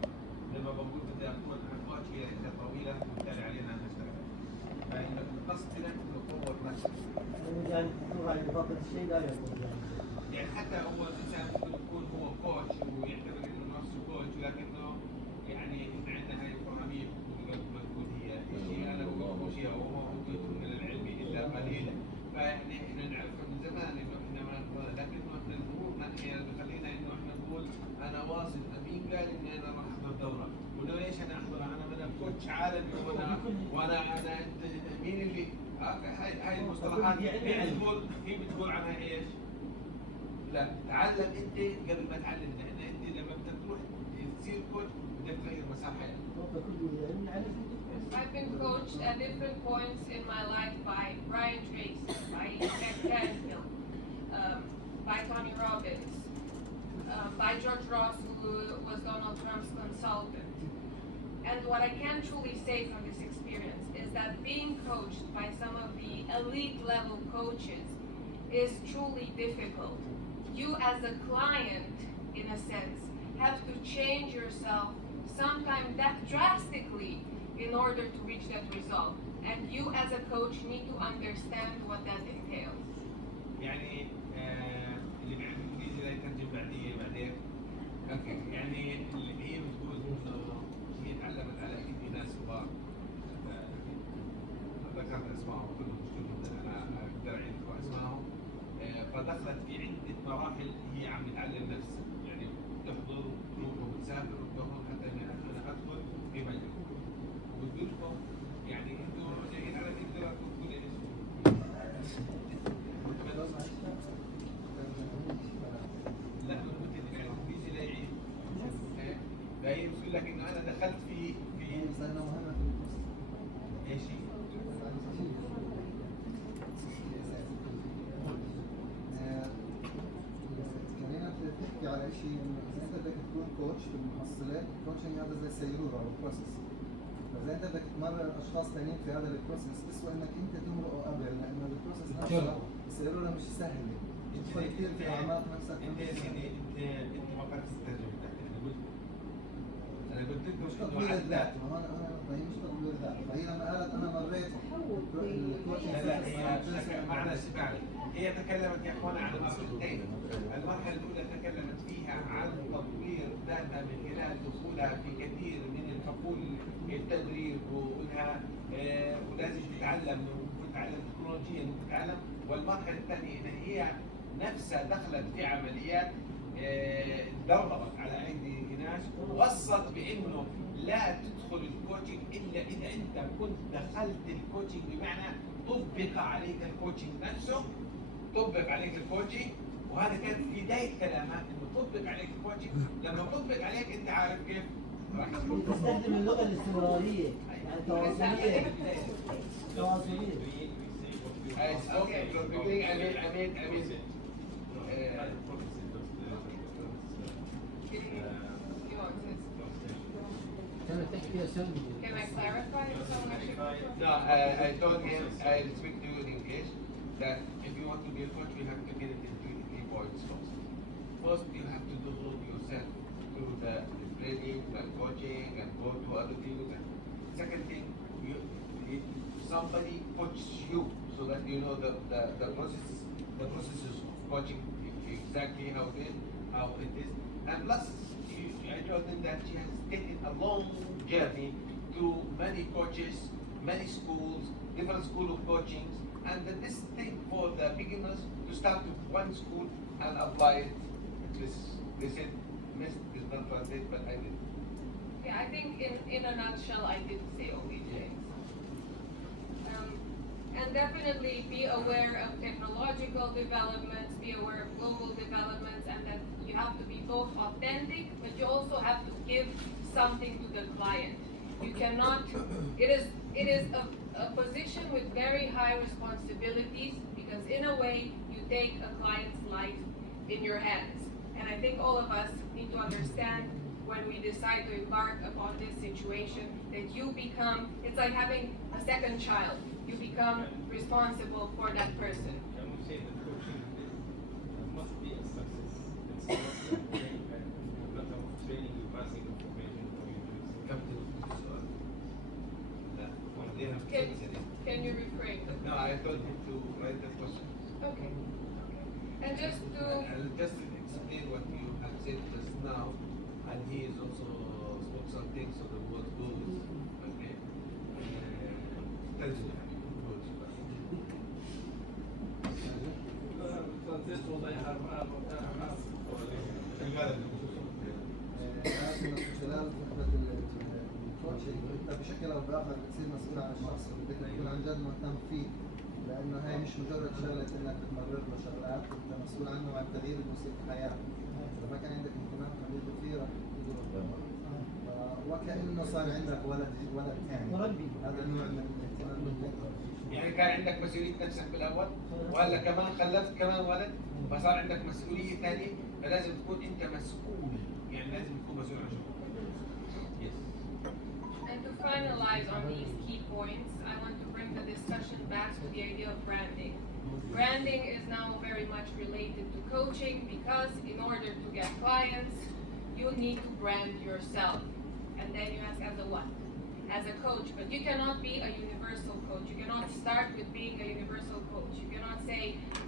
لما بقول بدي أكون كوتش هي رحلة طويلة بالتالي علينا أن نشتغل. فإنك القصد هنا إنه تطور نفسك. يعني الدكتور على يفضل الشيء لا يقول يعني حتى هو الإنسان ممكن يكون هو كوتش ويعتبر إنه نفسه كوتش، لكنه يعني إحنا عندنا هاي الفهمية ما تقول هي شيء أنا بقول شيء وهو أوتيت من العلم إلا قليلا. فإحنا نعرف من زمان إنه إحنا ما نقدر، لكنه إحنا ظهورنا هي اللي بخلينا إنه إحنا نقول أنا واصل. مين قال إني أنا راح أحضر دورة؟ ولو ليش أنا أحضرها؟ أنا كوتش عالمي وأنا مين اللي هاي المصطلحات هي بتقول عنها إيش؟ لا، تعلم انت قبل ما تعلم، لان انت لما بدك تروح تصير كوتش بدك تغير مسار حياتك. I've been coached at different points in my life by Brian Tracy, by Jack Canfield, by Tony Robbins, by George Ross, who was Donald Trump's consultant. And what I can truly say from this experience is that being coached by some of the elite level coaches is truly difficult. You as a client, in a sense, have to change yourself sometimes that drastically in order to reach that result. And you as a coach need to understand what that entails. يعني اللي بيعرف انجليزي لا يترجم بعدين. اوكي، يعني اللي هي بتقول انه هي تعلمت على ايدي ناس كبار، ذكرت اسمائهم كلهم مش كلهم، انا اقدر اعرف اسمائهم، فدخلت في عدة مراحل هي عم تتعلم نفسها، يعني وبتحضروا وتروحوا وتسافروا وتروحوا حتى انا ادخل في مجلكم وقلت لكم يعني انتوا جايين على تقدروا تقولوا لي لا انا قلت لك يعني بيجي لا يعيد فهي بتقول لك انه انا دخلت في مسألة مهمة في الكورس. ايش كارينا بتحكي على شيء انه اذا انت بدك تكون كوتش في المحصلات، الكوتشنج هذا زي السيروره او البروسيس. فاذا انت بدك تمرن اشخاص ثانيين في هذا البروسيس تسوى انك انت تمرقه قبل، لانه البروسيس نفسها السيروره مش سهله. تدخل كثير في اعماق نفسك. انت يا سيدي انت ما قرأت الترجمه بتاعتك انا قلت لكم مش تطوير الذات، ما انا هي مش تطوير الذات، فهي لما قالت انا مريت الكوتشنج لا معنى اسمعني هي تكلمت يا اخوانا عن مرحلتين. المرحله الاولى تكلمت فيها عن تطوير ذاتها من خلال دخولها في كثير من الحقول التدريب وانها ولازم تتعلم وتتعلم تكنولوجيا وتتعلم. والمرحله الثانيه ان هي نفسها دخلت في عمليات دربت على ايدي ناس ووصت بانه لا تدخل الكوتشنج الا اذا انت كنت دخلت الكوتشنج، بمعنى طبق عليك الكوتشنج نفسه، طبق عليك الكوتشنج. وهذا كان في بدايه كلامها انه طبق عليك الكوتشنج. لما طبق عليك انت عارف كيف راح تستخدم اللغه الاستمراريه، يعني تواصليه. Okay, from beginning I made Can I clarify so much? no, I told him, I speak to you in English, that if you want to be a coach, you have to get it in 3 points first. First, you have to develop yourself through the training and coaching and go to other things. Second thing, somebody coaches you so that you know the processes of coaching exactly how it is. And plus, I told them that she has taken a long journey through many coaches, many schools, different school of coachings, and that this thing for the beginners to start with one school and apply it. They said, Miss did not translate, but I did. Yeah, I think in a nutshell, I did say all these things. And definitely be aware of technological developments, be aware of global developments, and that you have to be both authentic, but you also have to give something to the client. You cannot, it is a position with very high responsibilities, because in a way, you take a client's life in your hands. And I think all of us need to understand when we decide to embark upon this situation that you become, it's like having a second child. You become responsible for that person. Can we say that coaching must be a success? It's not a matter of training, you passing information or you doing Come to they have Can you rephrase it? No, I told him to write the question. Okay. And just to, I'll just explain what you have said just now, and he is also spoke something so the word goes. Okay. Tells you. لازم من خلال فكرة الكوتشنج انت بشكل او باخر بتصير مسؤول عن الشخص اللي بدك تكون عن جد مهتم فيه، لانه هي مش مجرد شغله انك بتمرر له شغلات، انت مسؤول عنه وعن تغيير اللي بيصير في حياته. اذا ما كان عندك اهتمام خليته فيه راح تضره. وكانه صار عندك ولد ثاني. هذا النوع من الاهتمام بالذات. يعني كان عندك مسؤولية نفسك بالأول وهلا كمان خلفت كمان ولد فصار عندك مسؤولية ثانية، فلازم تكون أنت مسؤول، يعني لازم تكون مسؤول عن شغلك. Yes. and to finalize on these key points, I want to bring the discussion back to the idea of branding. Branding is now very much related to coaching, because in order to get clients, you need to brand yourself. And then you ask, as a what? As a coach, but you cannot be a universal coach. You cannot start with being a universal coach. You cannot say,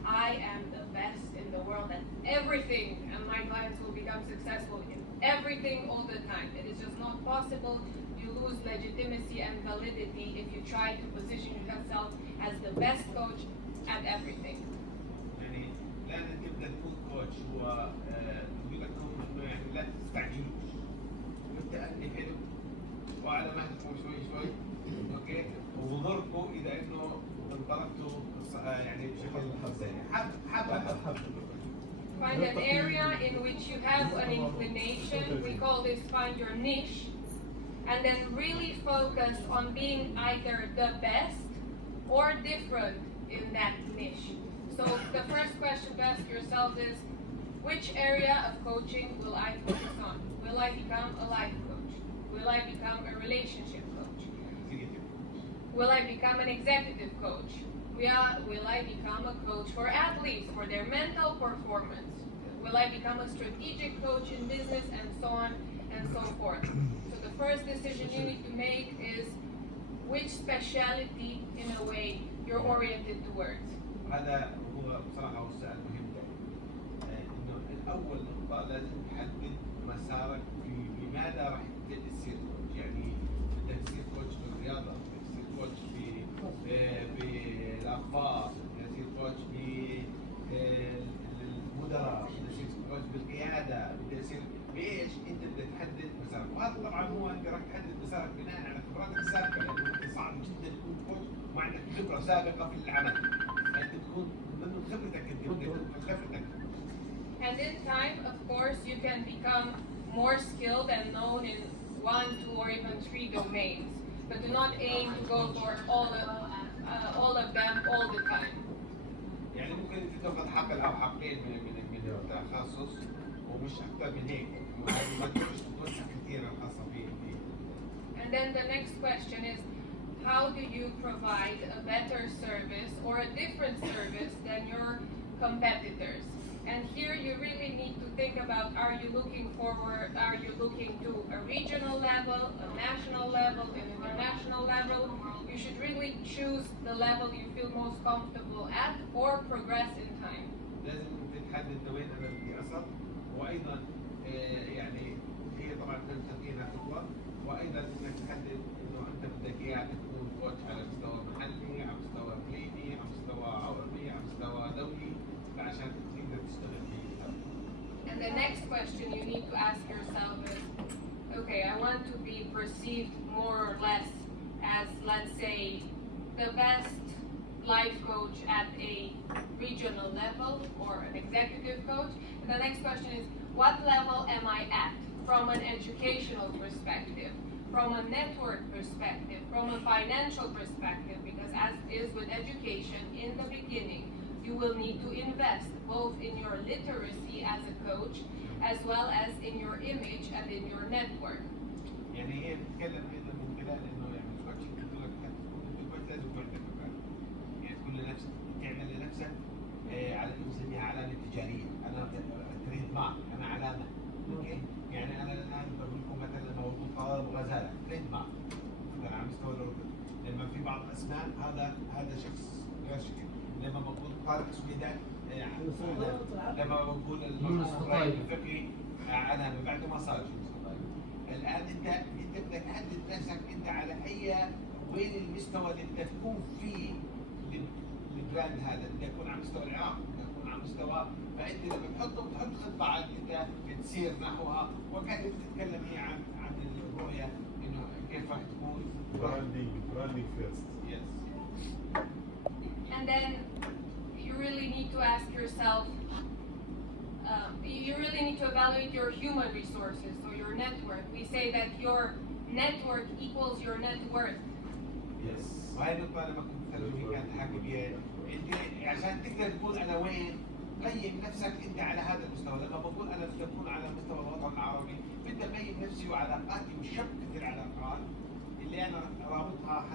I am the best in the world at everything, and my clients will become successful in everything all the time. It is just not possible. You lose legitimacy and validity if you try to position yourself as the best coach at everything. يعني لازم تبدا تكون كوتش هو يقول لك انه يعني لا انتبهتوا شوي اوكي، وبضركم اذا انه انطلقتوا يعني بشكل حبه. Find an area in which you have an inclination. We call this find your niche. And then really focus on being either the best or different in that niche. So the first question to ask yourself is, which area of coaching will I focus on? Will I become a life coach? Will I become a relationship coach? Will I become an executive coach? Will I become a coach for athletes, for their mental performance? Will I become a strategic coach in business, and so on and so forth? So the first decision you need to make is which specialty, in a way, you're oriented towards. هذا هو بصراحه هو السؤال مهم جدا. انه الاول نقطه لازم تحدد مسارك في لماذا راح تصير كوتش. يعني بدك تصير كوتش في الرياضه، بدك تصير كوتش بالاخبار، بدك تصير كوتش بالمدراء، بدك تصير كوتش بالقياده، بدك تصير بايش؟ انت بدك تحدد مسارك. وهذا طبعا هو انت راح تحدد مسارك بناء على خبراتك السابقه، لانه انت صعب جدا تكون كوتش وما عندك خبره سابقه في العمل. انت تكون من خبرتك انت من خبرتك. And in time, of course, you can become more skilled and known in 1, 2, or even 3 domains. But do not aim to go for all of them all the time. يعني ممكن انت تاخذ حقل او حقين من التخصص ومش اكثر من هيك، ما تروحش تتوسع كثير الخاصه فيه. And then the next question is, how do you provide a better service or a different service than your competitors? And here you really need to think about, are you looking to a regional level, a national level, an international level? You should really choose the level you feel most comfortable at or progress in time. لازم تحدد وين انا بدي اصل، وايضا يعني هي طبعا تنتقينا خطوه، وايضا انك تحدد انه انت بدك اياه تكون كوتش على مستوى محلي، على مستوى اقليمي، على مستوى عربي، على مستوى دولي، عشان تقدر تشتغل فيه. And the next question you need to ask yourself is, okay, I want to be perceived more or less as, let's say, the best life coach at a regional level or an executive coach. And the next question is, what level am I at from an educational perspective, from a network perspective, from a financial perspective? Because as is with education, in the beginning, you will need to invest both in your literacy as a coach as well as in your image and in your network. يعني هي بتتكلم ايضا من خلال انه يعني الكوتش بتقول لك الكوتش لازم يكون عندك مكان. يعني تكون لنفسك تعمل لنفسك على نسميها علامه تجاريه، انا تريد مارك، انا علامه. اوكي؟ يعني انا الان بقول لكم مثلا لما بقول طلال غزاله تريد مارك مثلا على مستوى الاردن، لما في بعض الاسماء هذا شخص غير شكل، لما بقول طارق سويدان لما بقول المصطفى الفقهي علامه بعده ما صار شيء. الان انت بدك تحدد نفسك انت على وين المستوى اللي بدك تكون فيه البراند هذا، بدك تكون على مستوى العراق، بدك تكون على مستوى، فانت لما بتحط خطه عاد انت بتسير نحوها، وكانت بتتكلم هي عن الرؤيه انه كيف راح تكون براندنج فيرست. يس. And then you really need to ask yourself, you really need to evaluate your human resources, so your network. We say that your network equals your net worth. يس. وهي النقطة لما كنت ترجمي كانت حاكي بيها، انت عشان تقدر تقول انا وين، قيم نفسك انت على هذا المستوى. لما بقول انا بدي اكون على مستوى الوطن العربي، بدي اقيم نفسي وعلاقاتي وشبكة العلاقات اللي انا رابطها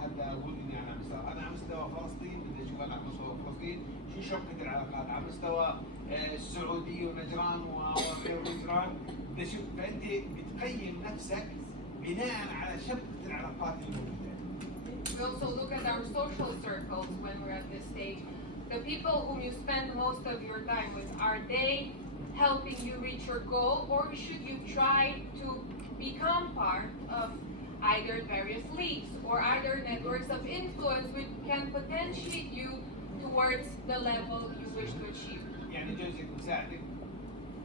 حتى اقول اني انا على مستوى، انا على مستوى فلسطين بدي اشوف انا على مستوى فلسطين شو شبكة العلاقات، على مستوى السعودية ونجران وغير نجران بدي اشوف. فانت بتقيم نفسك بناء على شبكة العلاقات الموجودة. We also look at our social circles when we're at this stage. The people whom you spend most of your time with, are they helping you reach your goal, or should you try to become part of either various leagues or either networks of influence which can potentiate you towards the level you wish to achieve? يعني جوزك مساعدك،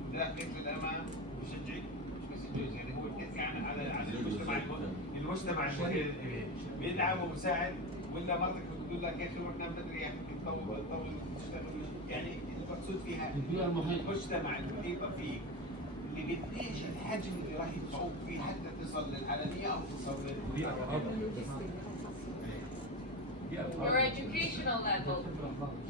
مدافعك في الأمان، مشجعك، مش بس انجويز، يعني هو بيحكي عن المجتمع بيدعم ومساعد، ولا مرتك بتقول لك يا اخي روح نام بدري يا اخي تطول تشتغل، يعني المقصود فيها المجتمع اللي يبقى فيه اللي قديش الحجم اللي راح يدفعوك فيه حتى تصل للعالميه او تصل Your educational level.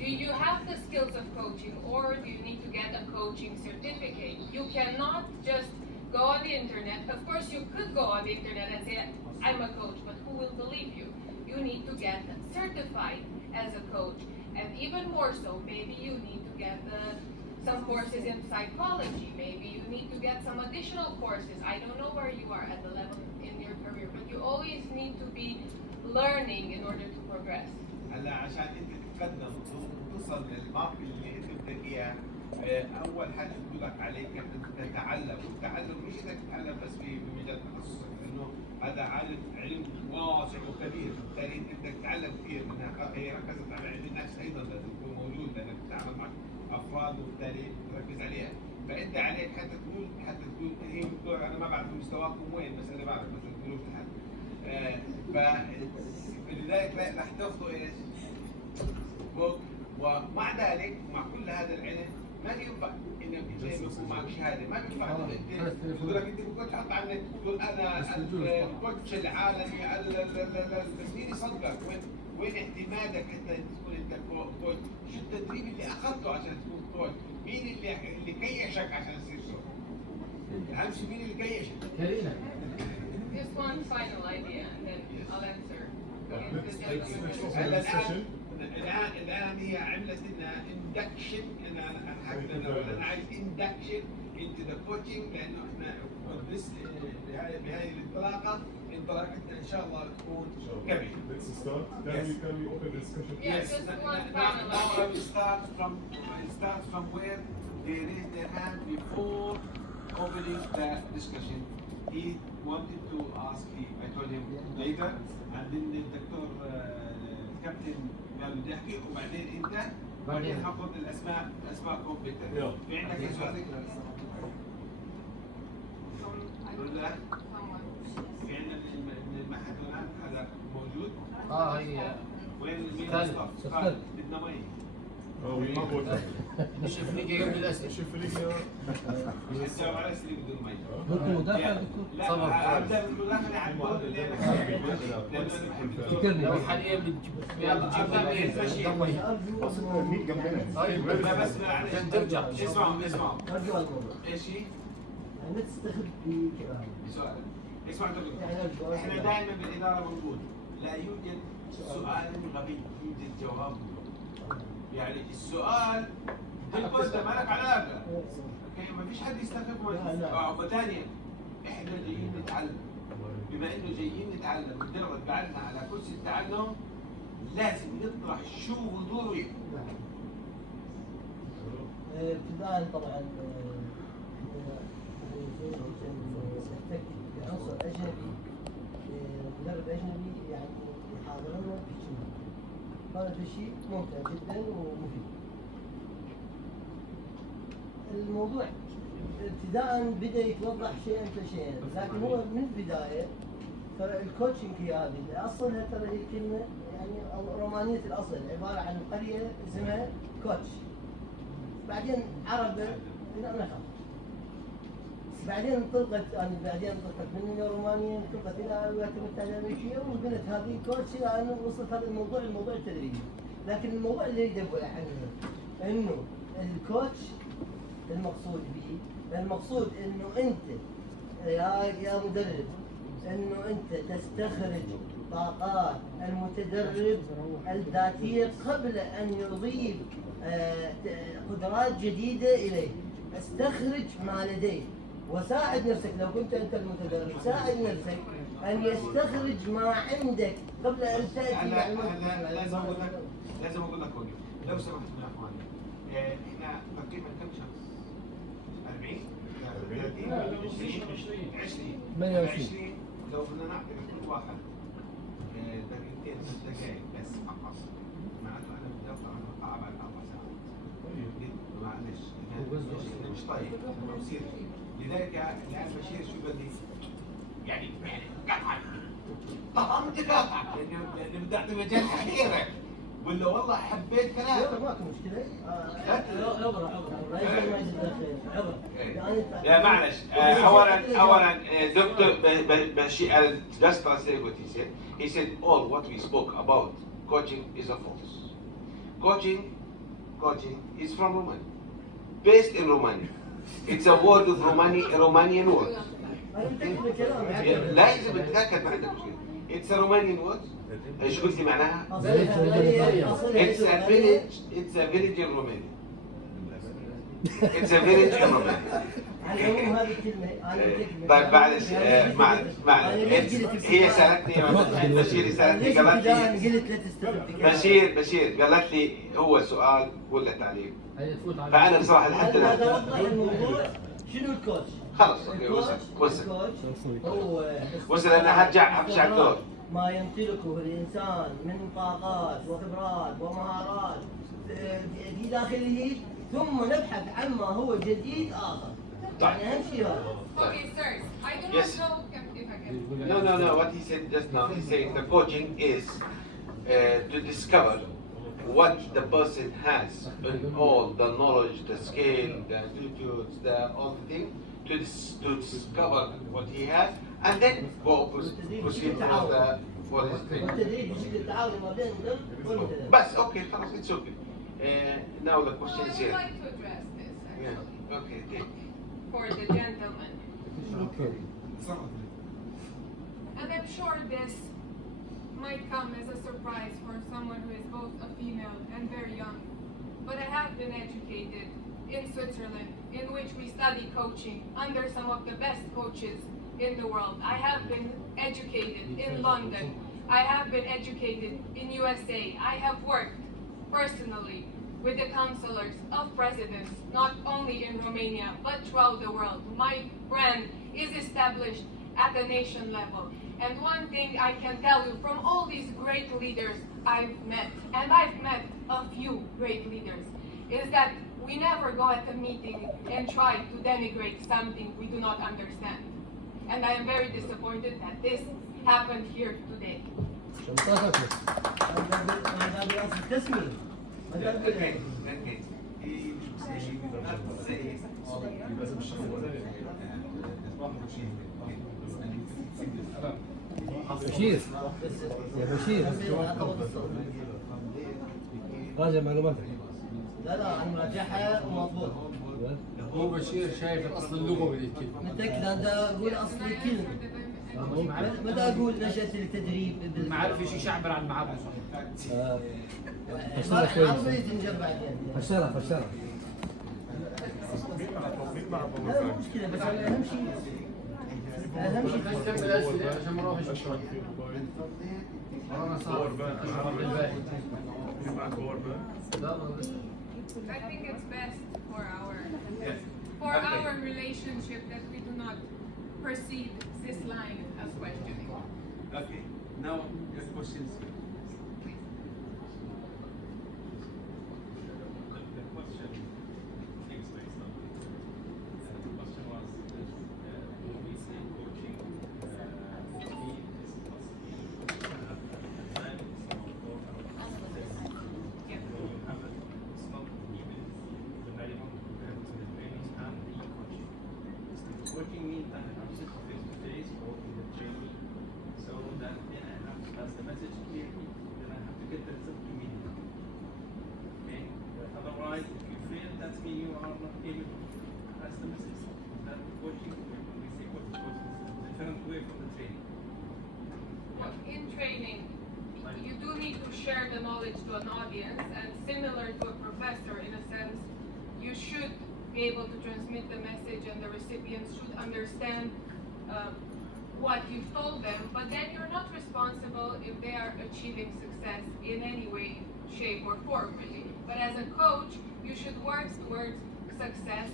Do you have the skills of coaching, or do you need to get a coaching certificate? You cannot just go on the internet. Of course, you could go on the internet and say, I'm a coach, but who will believe you? You need to get certified as a coach. And even more so, maybe you need to get some courses in psychology. Maybe you need to get some additional courses. I don't know where you are at the level in your career, but you always need to be learning in order to progress. هلا عشان انت تتقدم وتصل للمارك اللي انت بدك اياه، اول حاجه بقول لك عليك انك تتعلم، والتعلم مش انك تتعلم بس في مجال تخصصك، لانه هذا علم واسع وكبير، بالتالي انت بدك تتعلم كثير منها. هي ركزت على علم النفس ايضا لازم يكون موجود لانك تتعامل مع افراد وبالتالي تركز عليها. فانت عليك حتى تقول هي بتقول انا ما بعرف مستواكم وين، بس انا بعرف مثلا تقولوا لحد. فلذلك راح تاخذوا ايش؟ بوك، ومع ذلك مع كل هذا العلم ما ينفع انك زي ما يكون معك شهاده، ما بينفع انك تقول لك انت ممكن تحط على النت تقول انا الكوتش العالمي بس مين يصدقك؟ وين اعتمادك حتى تكون انت كوتش؟ شو التدريب اللي اخذته عشان تكون كوتش؟ مين اللي كيشك عشان تصير كوتش؟ اهم شيء مين اللي كيشك؟ كارينا. Just one final idea, and then I'll answer. الان هي عملت لنا اندكشن، انا انا عايز اندكشن into the coaching، لانه احنا بس بهذه انطلاقتنا ان شاء الله تكون كبيره. Let's start. Can we open discussion? Yes, just one final Now I idea. will start from where they raised their hand before opening the discussion. He wanted to ask me. I told him later, and then الدكتور الكابتن قال بدي احكي وبعدين انت، بعدين هاخذ اسماءكم بالترتيب. في عندك سؤال؟ ولا في عندنا من المحل الان هذا موجود؟ هي وين مين خالد. الصف؟ خالد بدنا مي. ما هو مش افريقيا قبل الاسئله. شوف لي نجاوب على الاسئله بدون مي. دكتور مداخله دكتور. لا ابدا بالمداخله على الدور اللي انا لانه انا بحب الدور. لو حاليا مين جنبنا؟ بس عشان ترجع. اسمعوا ارجع الموضوع. ايش هي؟ يعني تستخدم في كلام. بسؤال اسمع انت، احنا دائما بالاداره بنقول لا يوجد سؤال غبي، يوجد جواب غبي. يعني السؤال تقول انت مالك علاقه، اوكي ما فيش حد يستخدم. وثانيا احنا جايين نتعلم، بما انه جايين نتعلم ندرب بعدنا على كرسي التعلم، لازم نطرح شو وضوء ابتداء طبعا نحتك بعنصر اجنبي، مدرب اجنبي يعني يحاضرنا في اجتماع. هذا شيء ممتع جدا ومفيد. الموضوع ابتداء بدا يتوضح شيئا فشيئا، لكن هو من البدايه ترى الكوتشنج هي هذه اصلها ترى هي كلمه يعني رومانيه الاصل، عباره عن قريه اسمها كوتش، بعدين عرب نخل، بعدين انطلقت من رومانيا انطلقت الى الولايات المتحده الامريكيه، وبنت هذه كوتش الى ان وصلت هذا الموضوع التدريبي. لكن الموضوع اللي يريد اقول عنه انه الكوتش المقصود انه انت يا مدرب انه انت تستخرج طاقات المتدرب الذاتيه قبل ان يضيف قدرات جديده اليه. استخرج ما لديه وساعد نفسك. لو كنت انت المتدرب ساعد نفسك ان يستخرج ما عندك قبل ان تاتي لازم اقول لك هون لو سمحت يا اخواني، احنا تقريبا كم شخص؟ 40 20 لو بدنا نعطي لكل واحد دقيقتين 3 دقائق بس فقط، معناته انا بدي افضل عن القاعه بعد 4 ساعات. معلش مش طيب لما بصير لذلك الان بشير شو قال لي؟ يعني قطع انت قاطع لانه بدي اعطي مجال كثيره ولا والله حبيت يلا كلامك. ماكو مشكله. لا معلش اولا دكتور Bashir just translate what he said. He said all what we spoke about coaching is a false. Coaching is from Romania, based in Romania. It's a word of Romanian word. لازم تتاكد ما عندك مشكله. It's a Romanian word. ايش قلتي معناها؟ It's a village in Romania. It's a village in Romania. طيب معلش هي سالتني بشير سالتني قالت لي بشير قالت لي هو سؤال ولا تعليق؟ فانا بصراحه لحد الان شنو الكوتش؟ خلص اوكي وصل وصل انا هرجع الدور. ما يمتلكه الانسان من طاقات وخبرات ومهارات في داخله، ثم نبحث عما هو جديد اخر. يعني اهم شيء هذا. Okay, sirs, I do not Yes. know if I can. No. What he said just now, he's saying the coaching is to discover what the person has in all the knowledge, the skill, the attitudes, all the things to discover what he has, and then go proceed for his training. والتدريب بشكل تعاوني ما بين المدرب والمدرب. But okay, it's okay. Now the Well, question I is would here. like to address this actually, Yeah. Okay. Take. for the gentleman. And I'm sure this might come as a surprise for someone who is both a female and very young. But I have been educated in Switzerland, in which we study coaching under some of the best coaches in the world. I have been educated in London. I have been educated in USA. I have worked personally with the counselors of presidents, not only in Romania, but throughout the world. My brand is established at the nation level. And one thing I can tell you from all these great leaders I've met, and I've met a few great leaders, is that we never go at a meeting and try to denigrate something we do not understand. And I am very disappointed that this happened here today. بشير يا بشير راجع معلوماتك. لا انا مراجعها ومضبوط. هو بشير شايف الاصل اللغوي للكلمه. متاكد انا اقول اصل الكلمه. متى اقول نشأة التدريب ما عارف شيء يعبر عن معابد. عربية نجر بعدين. فسرها لا مو مشكلة، بس أنا أهم شيء كمل الأسئلة عشان ما نروحش شوي. ورانا صار الباقي. I think it's best for our relationship that we do not perceive this line as questioning. Okay. Now your questions. The question is based on the question was when we say coaching speed is plus time is it's not even the minimum compared to the training and the coaching. Coaching means that I have to sit face to face or in the training, so that then I have to pass the message clearly, then I have to get the result immediately. Okay? Otherwise, if you fail, that means you are not able to pass the message. That coaching, when we say coaching, is a different way from the training. Well, in training, you do need to share the knowledge to an audience, and similar to a professor in a sense, you should be able to transmit the message and the recipients should understand what you've told them, but then you're not responsible if they are achieving success in any way, shape or form really. But as a coach, you should work towards success.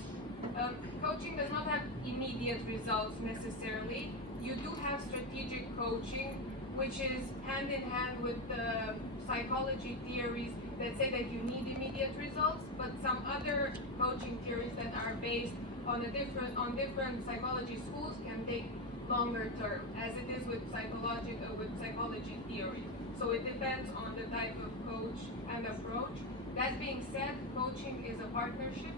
Coaching does not have immediate results necessarily. You do have strategic coaching, which is hand in hand with the psychology theories that say that you need immediate results, but some other coaching theories that are based on different psychology schools can take longer term, as it is with psychology theory. So it depends on the type of coach and approach. That being said, coaching is a partnership,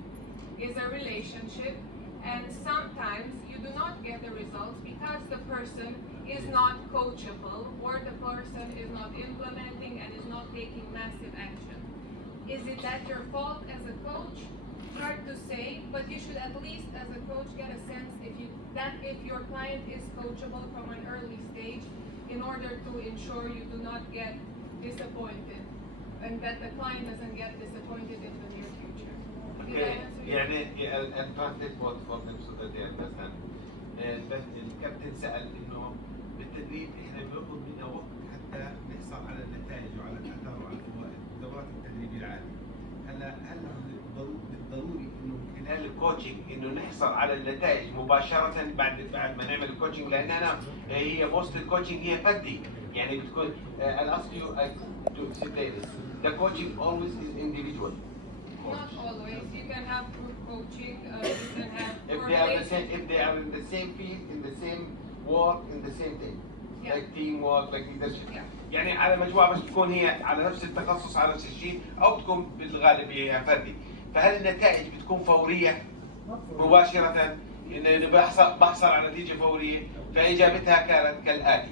is a relationship, and sometimes you do not get the results because the person is not coachable, or the person is not implementing and is not taking massive action. Is it that your fault as a coach? Hard to say, but you should at least as a coach get a sense if your client is coachable from an early stage, in order to ensure you do not get disappointed and that the client doesn't get disappointed in the near future. Did I Okay. answer your يعني and translate both for them so that they understand. بس الكابتن سأل إنه بالتدريب إحنا بناخذ منا وقت حتى نحصل على النتائج وعلى الآثار وعلى الفوائد دورات التدريب العادي. هل بالضروري إنه من خلال الكوتشنج إنه نحصل على النتائج مباشرة بعد ما نعمل الكوتشنج، لأن أنا هي most الكوتشنج هي فردي، يعني بتكون I'll ask you to explain this. The coaching always is individual. Not always. You can have group coaching. You can have. If they are in the same field, in the same work, in the same thing, Yeah. like teamwork, like leadership. Yeah. يعني على مجموعة بس تكون هي على نفس التخصص على نفس الشيء، أو تكون بالغالب هي فردي. فهل النتائج بتكون فورية مباشرة؟ إن بحصل على نتيجة فورية؟ فإجابتها كانت كالآتي: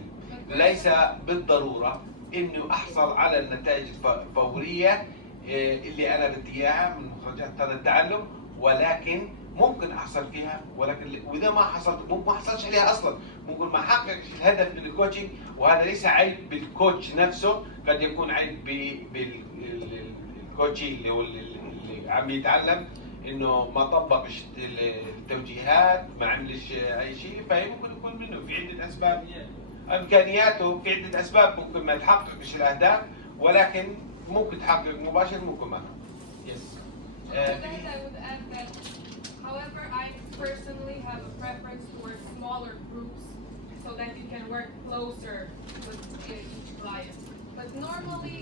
ليس بالضرورة إنه أحصل على النتائج الفورية اللي أنا بدي إياها من مخرجات هذا التعلم، ولكن ممكن أحصل فيها، ولكن وإذا ما حصلت ممكن ما أحصلش عليها أصلا، ممكن ما أحققش الهدف من الكوتشنج، وهذا ليس عيب بالكوتش نفسه، قد يكون عيب بالكوتشي اللي هو اللي عم يتعلم إنه ما طبقش التوجيهات، ما عملش أي شيء، فهي ممكن يكون منه في عدة أسباب، إمكانياته في عدة أسباب ممكن ما تحققش الأهداف، ولكن ممكن تحقق مباشر ممكن ما. Yes. To that I would add that, however, I personally have a preference towards smaller groups so that you can work closer with each client. But normally,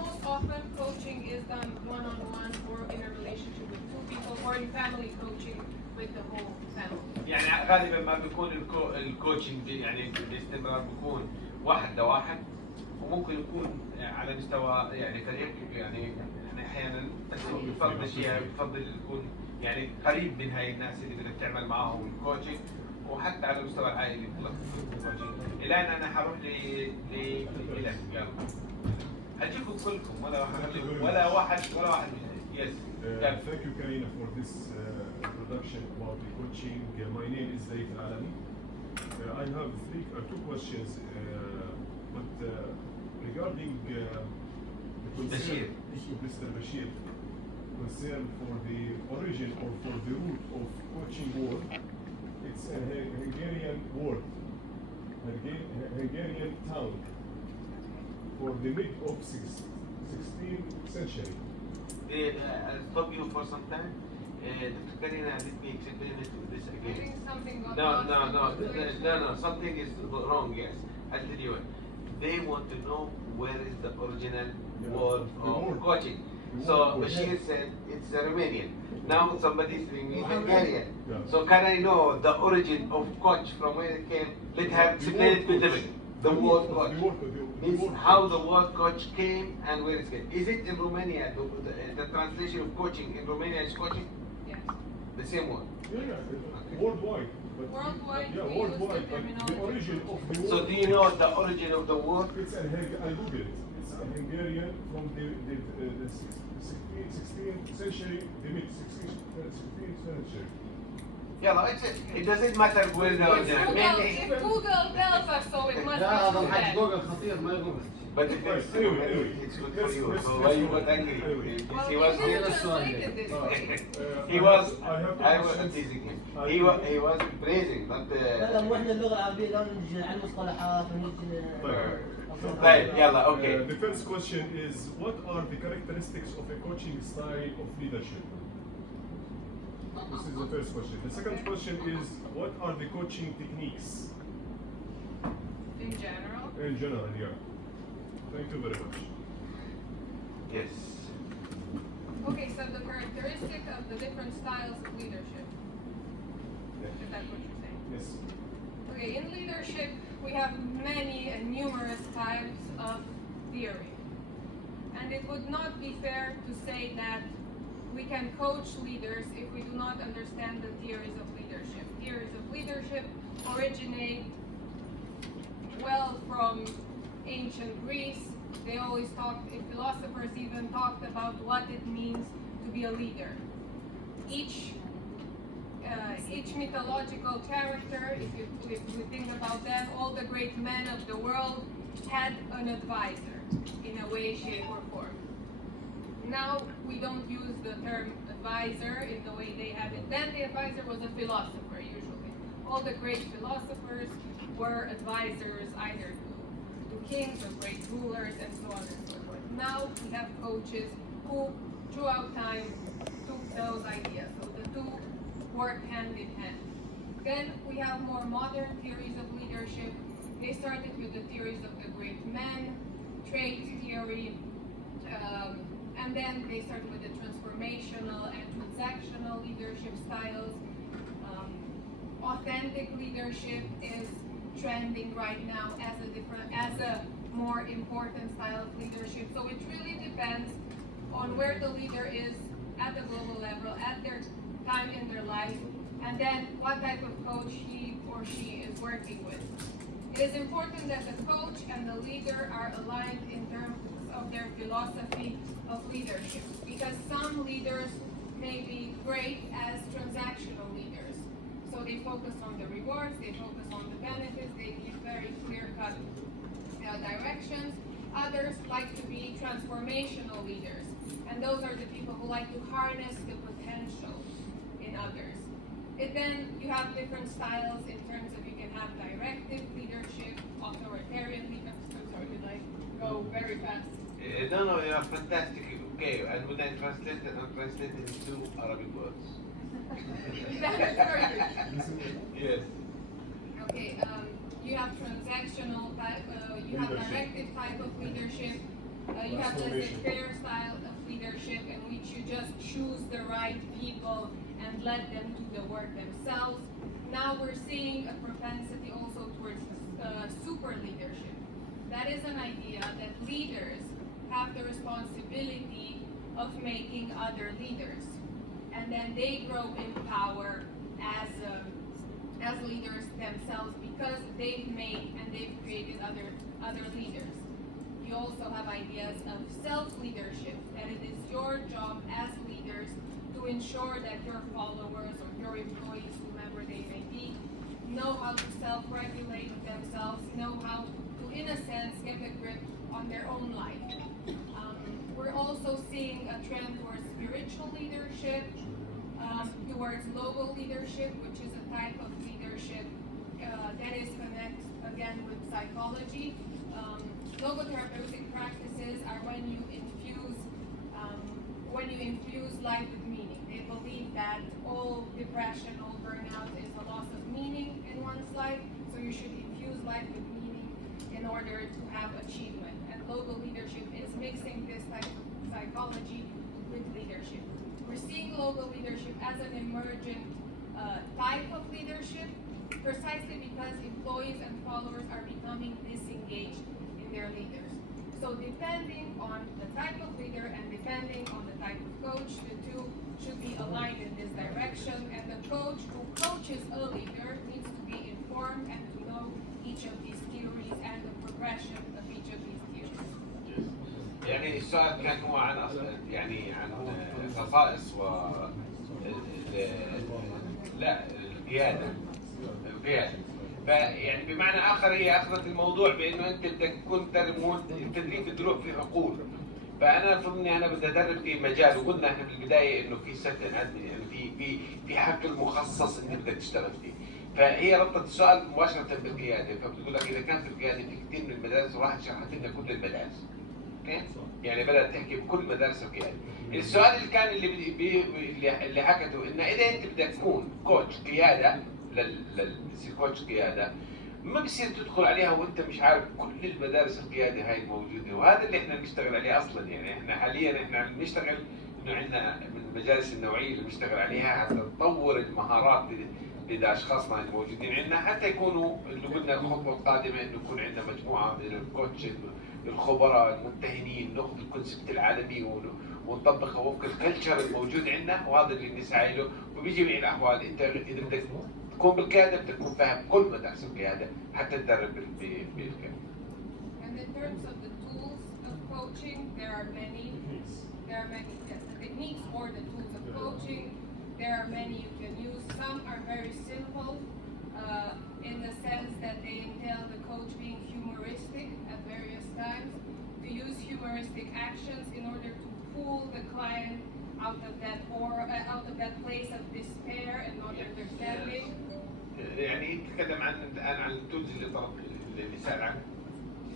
most often coaching is done one-on-one or in a relationship with two people, or in family coaching with the whole family. يعني غالبا ما بيكون الكوتشنج يعني باستمرار بيكون واحد لواحد، وممكن يكون على مستوى يعني فريق، يعني احيانا بفضل شيء بفضل يكون يعني قريب من هاي الناس اللي بدك تعمل معاهم الكوتشنج، وحتى على مستوى العائلي اللي بتطلق الكوتشنج. الان انا حروح لك يلا هجيكم كلكم ولا واحد Yes. Thank you, Karina, for this introduction about the coaching. My name is Zaid Alami. I have two questions, but regarding the concern, Mr. Bashir, concern for the origin or for the root of coaching word. It's a Hungarian word, Hungarian tongue, for the mid of 16th century. I'll stop you for some time. Dr. Karina, let me explain this I again. think something got No, lost. something is wrong, yes. I'll tell you what. They want to know where is the original word of coaching. So Bashir said it's Romanian. Now somebody is saying it's Hungarian. Yeah. So can I know the origin of coach, from where it came? Let her explain it with them. The word coach. Means how the word coach came and where it came. Is it in Romania? The translation of coaching in Romania is coaching? Yes. The same word. Yeah, worldwide. But Worldwide, yeah, we use worldwide. the But the origin of the word. So do you know the origin of the word? It's a I googled it. It's a Hungarian from the 16th century, the mid 16th century. Yeah, it doesn't matter where the If original. Google tells us so, it must لا هذا be الحاج true. جوجل خطير ما يغلط. But if it's Anyway. it's good for you. Let's- So let's- why you got angry? anyway. Well, He you was didn't Let's translate it this way. I was teasing him. He was praising, not. لا مو احنا اللغه العربيه لا نجي على المصطلحات ونجي طيب يلا اوكي. The first question is, what are the characteristics of a coaching style of leadership? This is the first question. The second question is, what are the coaching techniques In general. in general? Yeah. Thank you very much. Yes. Okay, so the characteristic of the different styles of leadership. have many and numerous types of theory. And it would not be fair to say that we can coach leaders if we do not understand the theories of leadership. Theories of leadership originate well from ancient Greece. They always talked, philosophers even talked about what it means to be a leader. Each mythological character, if we think about them, all the great men of the world had an advisor in a way, shape, or form. Now we don't use the term advisor in the way they had it. Then the advisor was a philosopher usually. All the great philosophers were advisors either to kings or great rulers and so on and so forth. Now we have coaches who throughout time took those ideas. So the two work hand in hand. Then we have more modern theories of leadership. They started with the theories of the great men, trait theory, and then they started with the transformational and transactional leadership styles. Authentic leadership is trending right now as a more important style of leadership. So it really depends on where the leader is at the global level, at their time in their life, and then what type of coach he or she is working with. It is important that the coach and the leader are aligned in terms of their philosophy of leadership, because some leaders may be great as transactional leaders. So they focus on the rewards, they focus on the benefits, they give very clear-cut directions. Others like to be transformational leaders, and those are the people who like to harness the potential in others. Then you have different styles in terms of, you can have directive leadership, authoritarian leadership. I'm sorry, did I go very fast? No, you are fantastic. Okay, and when I translate it, I'm translating into Arabic words. That's perfect. Yes. Okay, you have transactional type, you have directive type of leadership, you have laissez-faire style of leadership in which you just choose the right people and let them do the work themselves. Now we're seeing a propensity also towards super leadership. That is an idea that leaders have the responsibility of making other leaders, and then they grow in power as leaders themselves because they've made and they've created other leaders. You also have ideas of self-leadership, that it is your job as leaders to ensure that your followers or your employees, whomever they may be, know how to self-regulate themselves, know how to, in a sense, get a grip on their own life. We're also seeing a trend towards spiritual leadership, towards logo leadership, which is a type of leadership that is connected again with psychology. Logotherapeutic practices are when you infuse life with meaning. They believe that all depression, all burnout is a loss of meaning in one's life, so you should infuse life with meaning in order to have achievement. And logo leadership is mixing this type of psychology with leadership. We're seeing logo leadership as an emergent type of leadership, precisely because employees and followers are becoming disengaged in their leaders. So depending on the type of leader and depending on the type of coach, the two should be aligned in this direction, and the coach who coaches a leader needs to be informed and to know each of these theories and the progression of each of these theories. يعني السؤال كان هو عن يعني عن خصائص لا القيادة. فيعني بمعنى اخر هي اخذت الموضوع بانه انت بدك تكون تدريب الدروب في عقول. فانا المفروض اني انا بدي ادرب في مجال، وقلنا احنا بالبدايه انه في سيرتن ادمن، يعني في حقل مخصص انت بدك تشتغل فيه. فهي ربطت السؤال مباشره بالقياده، فبتقول لك اذا كانت القياده في كثير من المدارس، وراحت شرحت لنا كل المدارس. اوكي؟ يعني بدات تحكي بكل مدارس القياده. السؤال اللي كان اللي حكته انه اذا انت بدك تكون كوتش قياده تصير كوتش قياده، ما بصير تدخل عليها وانت مش عارف كل المدارس القياده هاي الموجوده، وهذا اللي احنا بنشتغل عليه اصلا. يعني احنا حاليا بنشتغل انه عندنا من المجالس النوعيه اللي بنشتغل عليها حتى نطور المهارات اشخاصنا الموجودين عندنا، حتى يكونوا اللي قلنا الخطوه القادمه انه يكون عندنا مجموعه من الكوتش الخبراء الممتهنين، ناخذ الكونسبت العالمي ونطبقه وفق الكلتشر الموجود عندنا، وهذا اللي نسعى له. وبجميع الاحوال انت اذا بدك تكون بالقياده بدك تكون فاهم كل مدارس القياده حتى تدرب بالقياده. And in terms of the tools of coaching, there are many. There are many, yes, the techniques or the tools of coaching. There are many you can use. Some are very simple in the sense that they entail the coach being humoristic at various times, to use humoristic actions in order to pull the client out of that place of despair and not understanding. يعني تتكلم الان عن التولز اللي سأل عنها،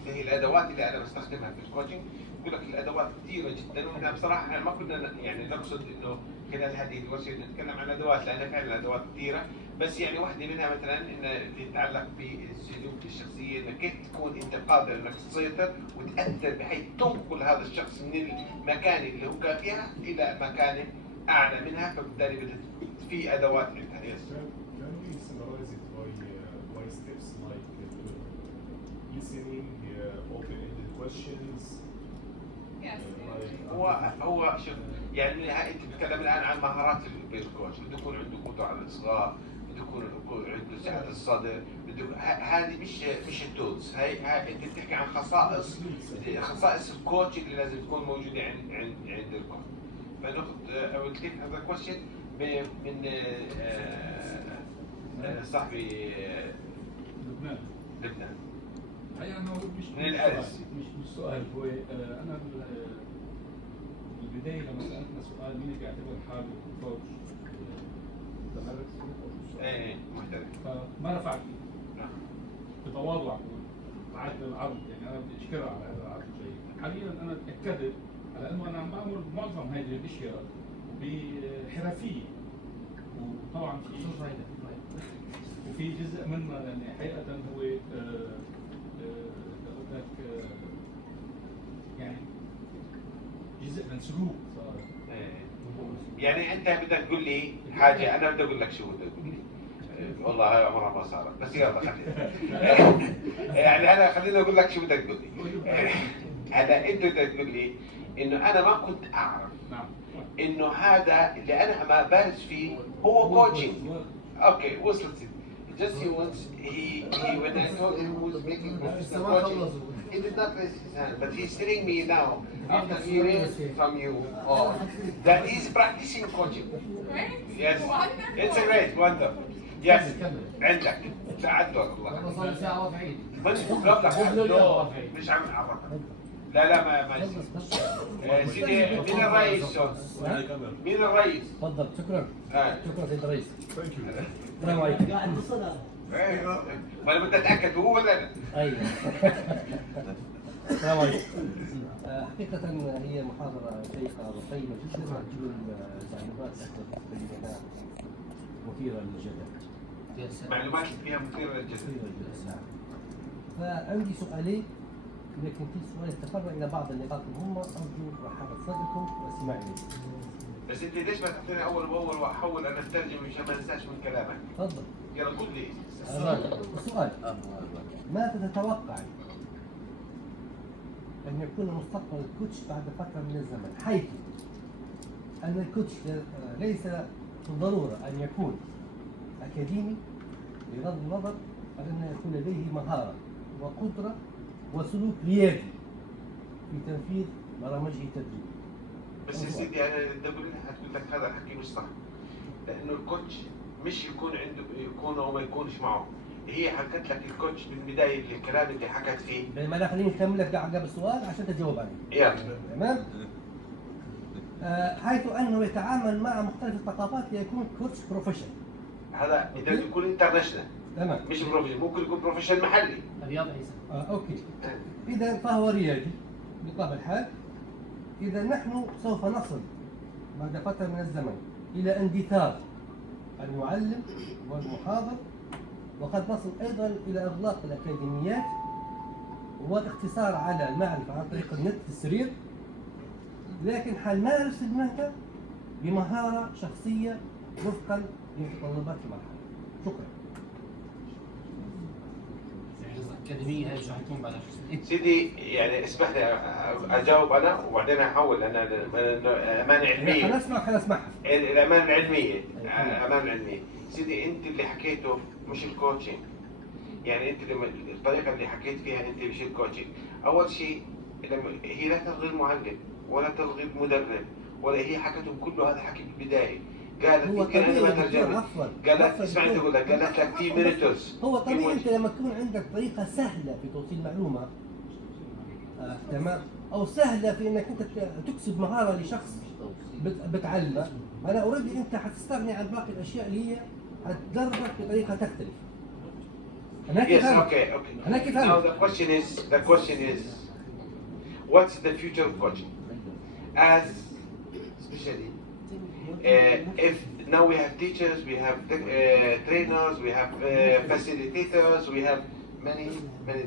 اللي هي الادوات اللي انا بستخدمها في الكوتشنج. يقول لك الادوات كثيره جدا، واحنا بصراحه ما كنا يعني نقصد انه خلال هذه الورشه نتكلم عن الادوات، لان فعلا الادوات كثيره، بس يعني واحده منها مثلا ان تتعلق بالسلوك الشخصيه، انك كيف تكون انت قادر انك تسيطر وتاثر بحيث تنقل هذا الشخص من المكان اللي هو كان فيها الى مكان اعلى منها، فبالتالي في ادوات عندها. Can we summarize it by steps like listening, open-ended questions? Yes. هو شوف يعني انت بتتكلم الان عن مهارات الكوتش، بده يكون عنده قدره على الاصغاء، بده يكون عنده سعه الصدر، هذه مش التولز، هاي انت بتحكي عن خصائص الكوتش اللي لازم تكون موجوده عند الكوتش. فناخذ اول كيف هذا كويشن من صاحبي لبنان. الحقيقة أنا مش من الأرز. مش سؤال، هو أنا بالبداية لما سألتنا سؤال مين اللي بيعتبر حاله كوتش متمرس ايه محترف، فما رفعت ايدي بتواضع بعد العرض، يعني أنا بدي أشكرها على هذا العرض الجيد. حاليا أنا تأكدت على إنه أنا عم بعمل معظم هذه الأشياء بحرفية، وطبعا وفي جزء منها يعني حقيقة هو يعني جزء من سلوك صار. يعني انت بدك تقول لي حاجه، انا بدي اقول لك شو بدك تقول لي. والله هاي عمرها ما صارت، بس يلا خلينا يعني انا خليني اقول لك شو بدك تقول لي. هلا انت بدك تقول لي انه انا ما كنت اعرف انه هذا اللي انا ما بارز فيه هو كوتشنج. اوكي وصلت. Just when I told him who was making professional coaching, he did not raise his hand, but he's telling me now, after he raised from you, that he's practicing coaching. Great. Yes, it's a great wonder. Yes, عندك تعدل الله. انا صار لي ساعه رافع ايدي. من قبلك مش عم اعرفك. لا ما يصير. سيدي مين الرئيس؟ مين الرئيس؟ تفضل. شكرا. شكرا سيد الرئيس. Thank you. السلام عليكم. قاعد بالصدى. ايوه ما انا بدي اتاكد هو ولا انا؟ ايوه. السلام عليكم. حقيقة هي محاضرة شيقة وقيمة جدا، وتجيب المعلومات بينات مثيرة للجدل. معلومات فيها مثيرة للجدل. فعندي سؤالين، لكن في سؤال يتفرع إلى بعض النقاط المهمة، أرجو رحابة صدركم واستماع إلي. بس انت ليش ما تعطيني اول باول واحاول انا اترجم عشان ما انساش من كلامك؟ تفضل. يلا قول لي. السؤال: ماذا تتوقع أن يكون مستقبل الكوتش بعد فترة من الزمن، حيث أن الكوتش ليس بالضرورة أن يكون أكاديمي، بغض النظر عن أن يكون لديه مهارة وقدرة وسلوك ريادي في تنفيذ برامجه التدريبية. بس يا سيدي انا بدي اقول لك هذا الحكي مش صح، لانه الكوتش مش يكون عنده يكون او ما يكونش معه. هي حكت لك الكوتش بالبدايه الكلام اللي حكت فيه. ما خليني نكمل لك عقب السؤال عشان تجاوب عليه. يلا. تمام؟ حيث انه يتعامل مع مختلف الثقافات ليكون كوتش بروفيشنال. هذا اذا يكون انترناشونال. تمام. مش بروفيشنال، ممكن يكون بروفيشنال محلي. الرياضة عيسى. اوكي. اذا فهو ريادي بطبع الحال. اذا نحن سوف نصل بعد فتره من الزمن الى اندثار المعلم والمحاضر، وقد نصل ايضا الى اغلاق الاكاديميات والاقتصار على المعرفه عن طريق النت في السرير، لكن حنمارس المهنه بمهاره شخصيه وفقا لمتطلبات المرحله. شكرا. الأكاديمية هاي شو حيكون بعد 10 سنين؟ سيدي يعني اسمح لي اجاوب انا وبعدين احول انا الامانه العلميه. خلينا نسمعها. الامانه العلميه الامانه العلميه. سيدي انت اللي حكيته مش الكوتشنج. يعني انت لما الطريقه اللي حكيت فيها انت مش الكوتشنج. اول شيء لما هي لا تلغي المعلم ولا تلغي المدرب ولا هي حكته كله هذا حكي بالبدايه. قالت يمكن انا ما ترجمت. قالت اسمعني تقول لك قالت لك في مينيتورز. هو طبيعي انت لما تكون عندك طريقه سهله في توصيل معلومه تمام او سهله في انك انت تكسب مهاره لشخص بتعلمه، انا اوريدي انت حتستغني عن باقي الاشياء اللي هي حتدربك بطريقه تختلف. انا كيف انا كيف Now the question is what's the future of coaching? As especially if now we have teachers, we have trainers, we have facilitators, we have many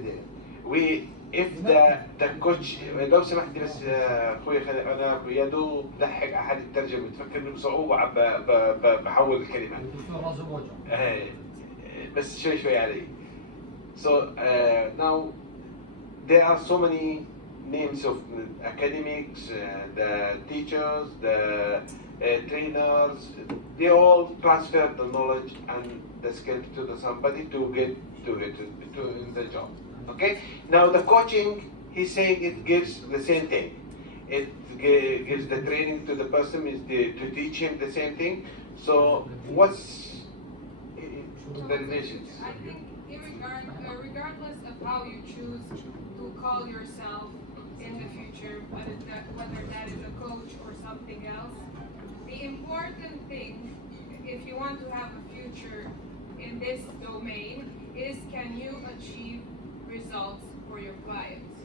there. If the coach لو سمحت بس اخوي انا يا دوب لحق على حد الترجمه تفكرني بصعوبه عم بحول الكلمه. بس شوي علي. So now there are so many names of academics, the teachers, the trainers. They all transfer the knowledge and the skill to somebody to get to the job. Okay. Now the coaching, he's saying it gives the same thing. It gives the training to the person is to teach him the same thing. So what's the relations? I think regardless of how you choose to call yourself in the future, whether that is a coach or something else, the important thing, if you want to have a future in this domain, is can you achieve results for your clients.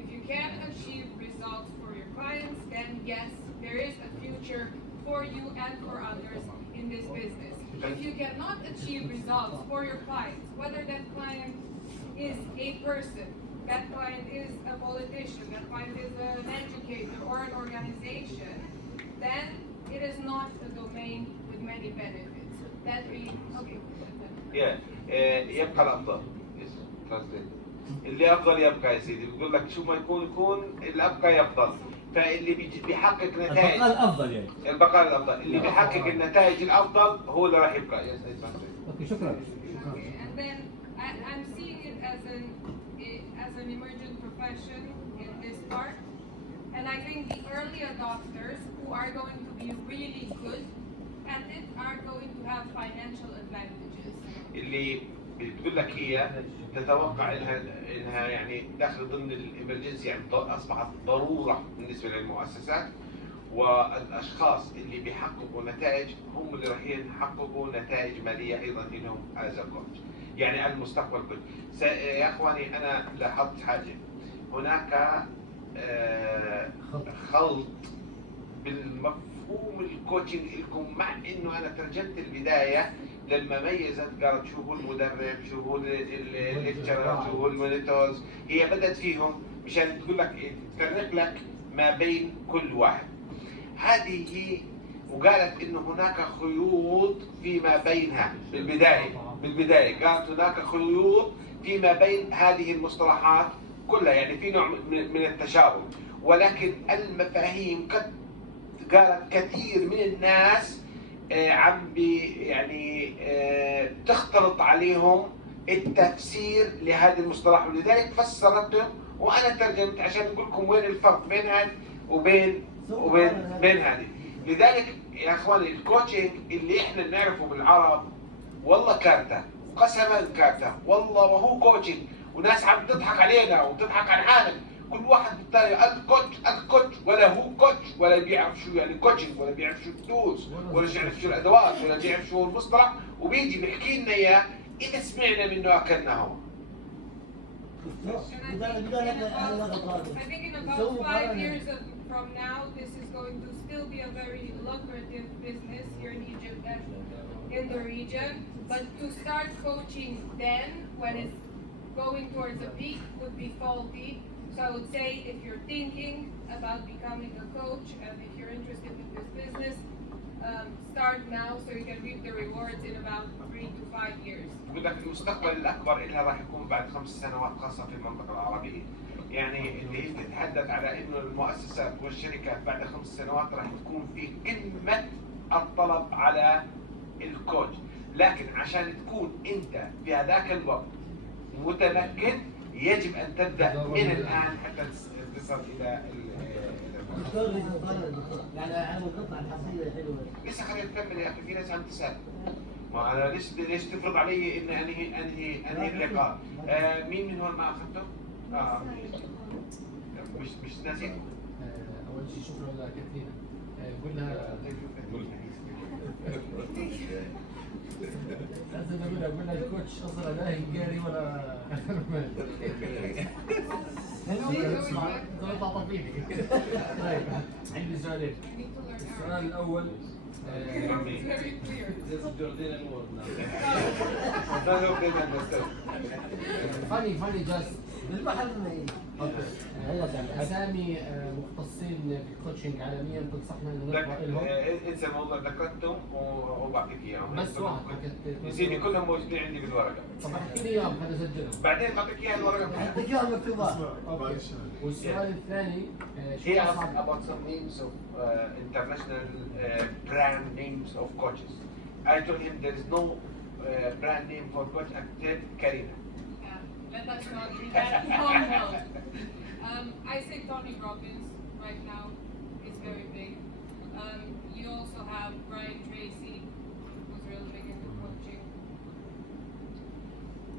If you can't achieve results for your clients, then yes, there is a future for you and for others in this business. If you cannot achieve results for your clients, whether that client is a person, that client is a politician, that client is an educator or an organization, then it is not a domain with many benefits. That we okay. Yeah, يبقى الأفضل. اللي أفضل يبقى يا سيدي. بيقول لك شو ما يكون اللي أبقى يفضل. فاللي بيحقق نتائج. البقاء الأفضل يعني. البقاء الأفضل. اللي بيحقق النتائج الأفضل هو اللي راح يبقى. أوكي شكرا. And then I'm seeing it as an emergent profession in this part. And I think the early adopters who are going to be really good at it are going to have financial advantages. اللي بتقول لك هي تتوقع انها يعني داخل ضمن الامرجنسي يعني اصبحت ضروره بالنسبه للمؤسسات والاشخاص اللي بيحققوا نتائج هم اللي راح يحققوا نتائج ماليه ايضا لهم از كوتش. يعني المستقبل كله. يا اخواني انا لاحظت حاجه هناك خلط بالمفهوم الكوتشنج لكم مع انه انا ترجمت البدايه لما ميزت قالت شو هو المدرب شو هو الليكتشرر شو هو المونيتورز. هي بدأت فيهم مشان تقول لك تفرق لك ما بين كل واحد. هذه هي وقالت انه هناك خيوط فيما بينها بالبدايه قالت هناك خيوط فيما بين هذه المصطلحات كلها يعني في نوع من التشابه ولكن المفاهيم قالت كثير من الناس عم يعني تختلط عليهم التفسير لهذا المصطلح ولذلك فسرته وانا ترجمت عشان اقول لكم وين الفرق بين هذا وبين هذه. لذلك يا اخواني الكوتشنج اللي احنا بنعرفه بالعرب والله كارته قسما كارته والله وهو كوتشنج وناس عم تضحك علينا وتضحك على حالك كل واحد بالتالي الكوتش ولا هو كوتش ولا بيعرف شو يعني كوتشنج ولا بيعرف شو التولز ولا بيعرف شو الادوات ولا بيعرف شو المصطلح وبيجي بيحكي لنا اياه اذا سمعنا منه اكلناه. I think in about 5 years from now, this is going to still be a very lucrative business here in Egypt and in the region. But to start coaching then, when it's going towards a peak, would be faulty. So I would say if you're thinking about becoming a coach and if you're interested in this business, start now so you can reap the rewards in about 3 to 5 years. بقول لك المستقبل الاكبر لها راح يكون بعد 5 سنوات خاصه في المنطقه العربيه. يعني اللي هي تتحدث على انه المؤسسات والشركات بعد 5 سنوات راح تكون في قمه الطلب على الكوتش، لكن عشان تكون انت في هذاك الوقت متمكن يجب ان تبدا من الان حتى تصل الى دكتور يعني على القطعه الحصريه حلوه. لسه خلينا نكمل يا اخي، في ناس عم تسال. ما انا ليش تفرض علي ان انهي اللقاء؟ مين من هون ما اخذته؟ مش ناسي؟ اول شيء شكرا لكاترينا. قول لها لازم اقول لها الكوتش اصلا لا هنجاري ولا طيب عندي سؤالين. السؤال الاول It's very clear. فاني جاست بالبحر المائي. اسامي مختصين في الكوتشنج عالميا تنصحنا انه نقرا لهم؟ انسى الموضوع ذكرتهم وبعطيك اياهم. بس واحد يا سيدي كلهم موجودين عندي بالورقه. طب احكي لي اياهم خليني اسجلهم. بعدين بعطيك اياها الورقه. عندك اياها مكتوبات. والسؤال الثاني He asked about some names of international brand names of coaches. I told him there is no brand name for coach except Karina. Let us not be that humble. I say Tony Robbins right now is very big. You also have Brian Tracy, who's really big into coaching.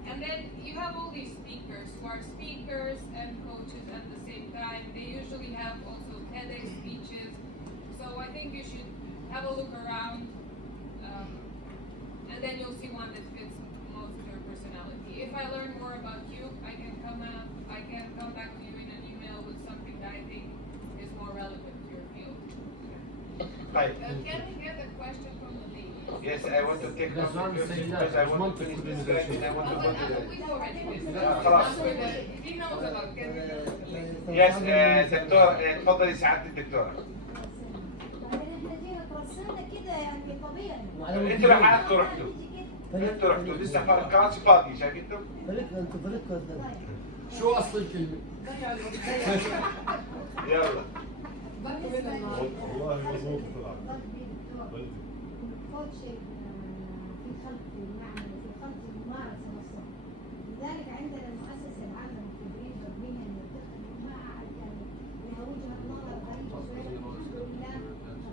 And then you have all these speakers who are speakers and coaches at the same time. They usually have also TEDx speeches. So I think you should have a look around, and then you'll see one that fits most of your personality. If I learn more about you, I can come back to you in an email with something that I think is more relevant to your field. Right. Can we get a question from the ladies? Yes, I want to take That's what I'm saying, because I want to finish this slide and I want to go to the... We've already discussed. خلاص. He knows about it. Yes, دكتور تفضلي سعادة الدكتورة. بعدين احنا جينا ترسلنا كده يعني طبيعي. انتوا لحالكم رحتوا. انتوا رحتوا لسه الكراسي فاضي شايفينتم؟ فريقنا انتوا فريقكم شو اصل الكلمه؟ يلا. والله مضبوط طلع. الكوتش في خلق المعمل وفي خلق الممارسه نفسها. لذلك عندنا المؤسسه العامه للتدريب والمهن والتقنيه ما اعد يعني لها وجهه نظر غريبه شويه الحمد لله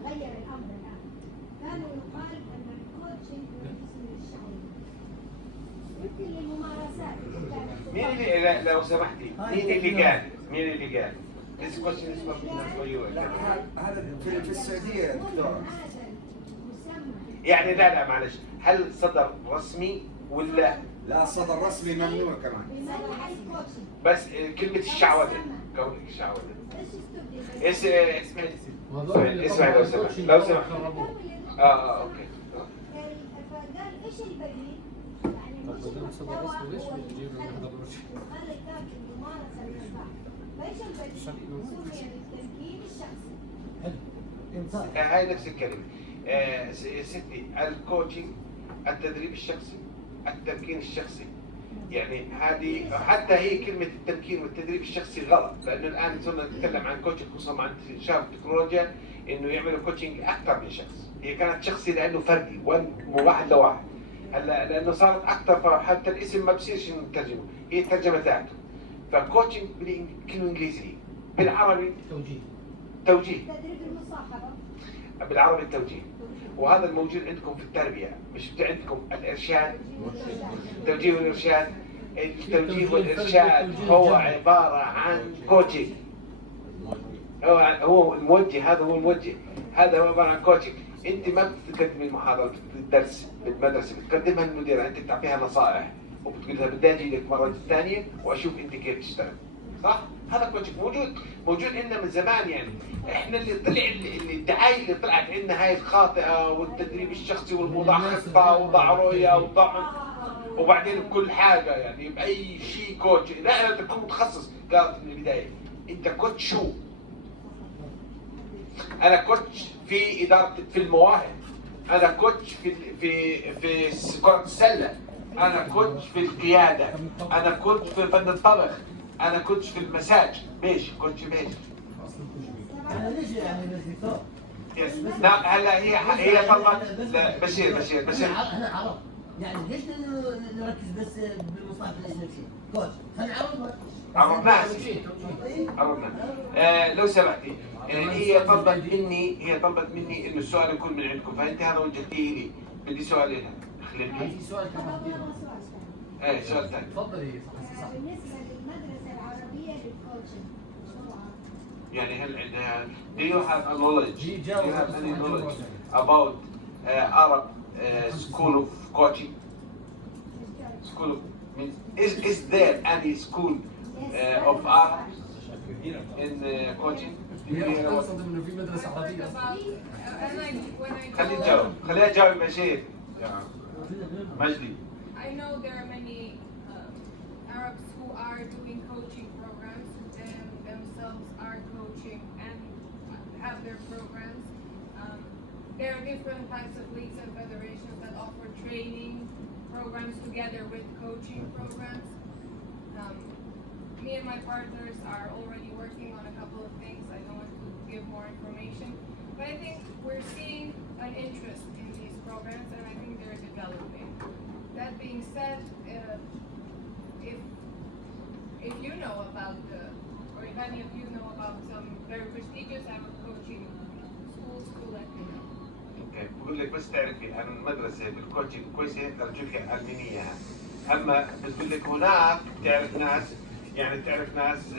غير الامر الان. كانوا يقال ان الكوتشنج هو جسم الشعبي. يمكن للممارسات. مين اللي لو سمحتي مين اللي قال؟ This question is for you. هذا في السعودية يا دكتور. يعني لا معلش، هل صدر رسمي ولا؟ لا صدر رسمي ممنوع كمان. بس كلمة الشعوذة، كونك الشعوذة. اسمعي لو سمحت. اوكي. فقال ايش البديل؟ يعني مش المحتوى هو الخلي كافي الممارسه للبعض. فايش البديل؟ سمي التمكين الشخصي. هاي نفس الكلمة. ستي الكوتشنج، التدريب الشخصي، التمكين الشخصي. يعني هذه حتى هي كلمة التمكين والتدريب الشخصي غلط، لأنه الآن صرنا نتكلم عن كوتشنج خصوصا عن انتشار التكنولوجيا إنه يعملوا كوتشنج أكثر من شخص. هي كانت شخصي لأنه فردي واحد لواحد. هلا لأنه صارت أكثر فحتى الاسم ما بصيرش نترجمه، هي الترجمة ذاته. فكوتشنج كلمة إنجليزية، بالعربي توجيه. تدريب المصاحبه. بالعربي التوجيه. وهذا الموجود عندكم في التربية، مش عندكم الإرشاد. التوجيه والإرشاد. التوجيه والإرشاد هو عبارة عن كوتشنج. هو الموجه، هذا هو الموجه، هذا هو عبارة عن كوتشنج. أنت ما بتقدمي المحاضرة بالدرس بالمدرسة، بتقدمها المديرة، أنت بتعطيها نصائح وبتقول لها بدي أجي لك مرة ثانية وأشوف أنت كيف تشتغل. صح؟ هذا كوتشنج موجود عندنا من زمان. يعني احنا اللي طلع الدعايه اللي طلعت عندنا هاي الخاطئه، والتدريب الشخصي والوضع خطه وضع رؤيه وبعدين بكل حاجه يعني باي شيء كوتش. لا تكون متخصص. قالت من البدايه انت كوتش شو؟ انا كوتش في اداره في المواهب، انا كوتش في كره السله، انا كوتش في القياده، انا كوتش في فن الطبخ، انا كوتش في المساج. ماشي كوتش ماشي. انا ليش يعني بالاستفسار؟ يس. لا هلا هي طلبت. لا بشير احنا عرب يعني ليش نركز بس بالمصطلح الانجليزي؟ كوتش خلينا نعرف عرفناها عرفنا. لو سمحتي هي طلبت مني انه السؤال يكون من عندكم، فانت هذا وجهتيه لي، بدي سؤال لها خليني. في سؤال كمان ايه سؤال ثاني. تفضلي صح. بالنسبة للمدرسة العربية للكوتشنج بسرعة. يعني هل عندها do you have a knowledge? دي Do you جاوب. have any knowledge about Arab school of coaching? School of is there any school of Arab in coaching? هي تقصد انه في مدرسه عربيه خليها تجاوب، خليها تجاوب بشير. مجدي. I know there are many Arabs who are doing coaching programs and themselves are coaching and have their programs. There are different types of leagues and federations that offer training programs together with coaching programs. Me and my partners are already working on a couple of things. I don't want to give more information, but I think we're seeing an interest in these programs and I think they're developing. That being said, if you know about or if any of you know about some very prestigious Arab coaching schools, let me know. اوكي بقول لك بس تعرفي انا المدرسه بالكوتشنج كويسه ارجو لك علميني اياها. اما بتقول لك هناك بتعرف ناس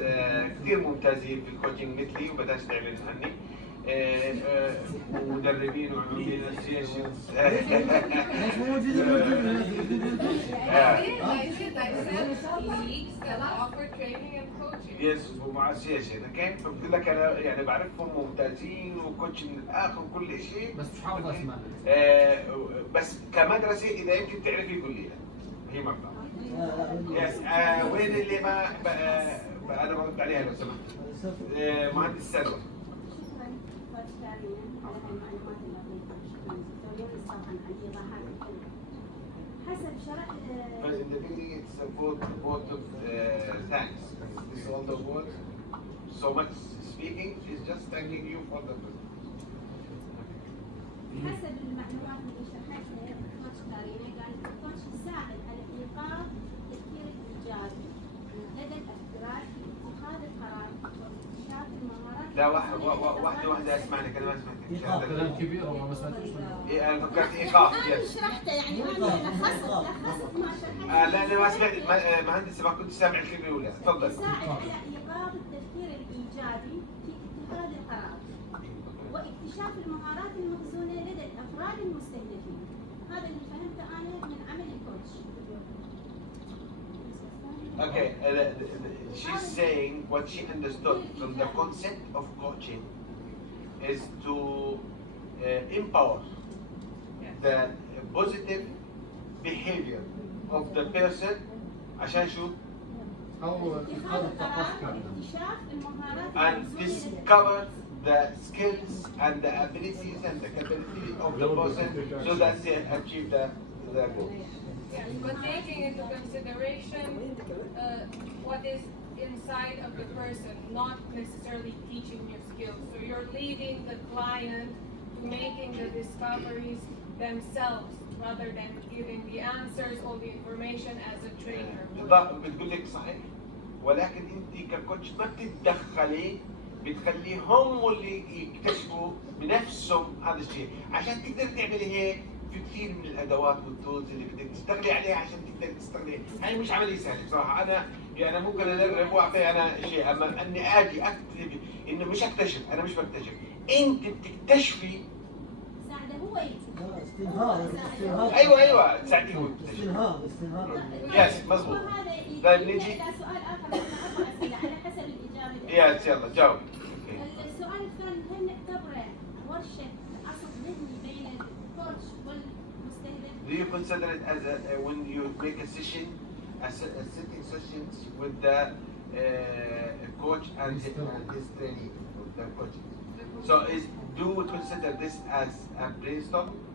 كثير ممتازين في الكوتشنج مثلي وبدأت تعلن عني مدربين وعاملين اسوشيشنز. ليش مو موجودين I said leagues that offer training and coaching. يس ومع اسوشيشن اوكي. فبقول لك انا يعني بعرفهم ممتازين وكوتش من الاخر وكل شيء، بس مش حافظ اسماء. بس كمدرسه اذا يمكن تعرفي قولي لها هي ما بتعرف. يس وين اللي ما انا برد عليها لو سمحت. مهندس سلوى. شكرا كوتش كارينا على هالمعلومات اللطيفة. شكرا دكتور يونس طبعا على الايضاحات الحلوة. حسب شرح But in the beginning it's a vote of thanks. This all the words. So much speaking, she's just thanking you for the. حسب المعلومات اللي شرحتها كوتش كارينا قال الكوتش يساعد على ايقاظ التفكير الايجابي لدى الافراد في اتخاذ القرار واكتشاف المهارات. لا واحدة اسمعني كلام ما سمعتك. كلام كبير وما سمعتوش. إيه أنا فكرت إيقاف. انا شرحته يعني انا لخصت ما شرحته. لا أنا ما سمعت مهندس ما كنت سامع الكلمة الأولى. تفضل. يساعد على ايقاظ التفكير الايجابي في اتخاذ القرار واكتشاف المهارات المخزونة لدى الأفراد المستهدفين. هذا اللي فهمته أنا من عمل الكوتش. Okay, she's saying what she understood from the concept of coaching is to empower the positive behavior of the person عشان شو؟ او اتخاذ القرار واكتشاف المهارات and المخزونة discover the skills and the abilities and the capability of the person so that they achieve the goal. Yes, but taking into consideration what is inside of the person, not necessarily teaching new skills. So you're leading the client to making the discoveries themselves rather than giving the answers or the information as a trainer. بتقول لك صحيح، ولكن انت ككوتش ما بتتدخلي، بتخليهم اللي يكتشفوا بنفسهم هذا الشيء. عشان تقدر تعملي هيك في كثير من الادوات والتولز اللي بدك تشتغلي عليها عشان تقدر تستغلي. هاي مش عملية سهلة بصراحة. انا ممكن ادرب واعطي انا شيء، اما اني اجي اكتب انه مش اكتشف، انا مش بكتشف، انت بتكتشفي. ساعده هو يكتشف. استنهار. ايوه تساعديه هو يكتشف. استنهار. يس مظبوط. وهذا طيب نجي. إلى سؤال آخر عندنا 4 أسئلة على حسب الإجابة. يس يلا جاوب. السؤال الثاني هل نعتبره ورشة عصف ذهني بين الكوتش والمستهدف؟ Do you consider it as when you make a session, a sitting sessions with the coach and his trainee, with the coach? So do we consider this as a brainstorm?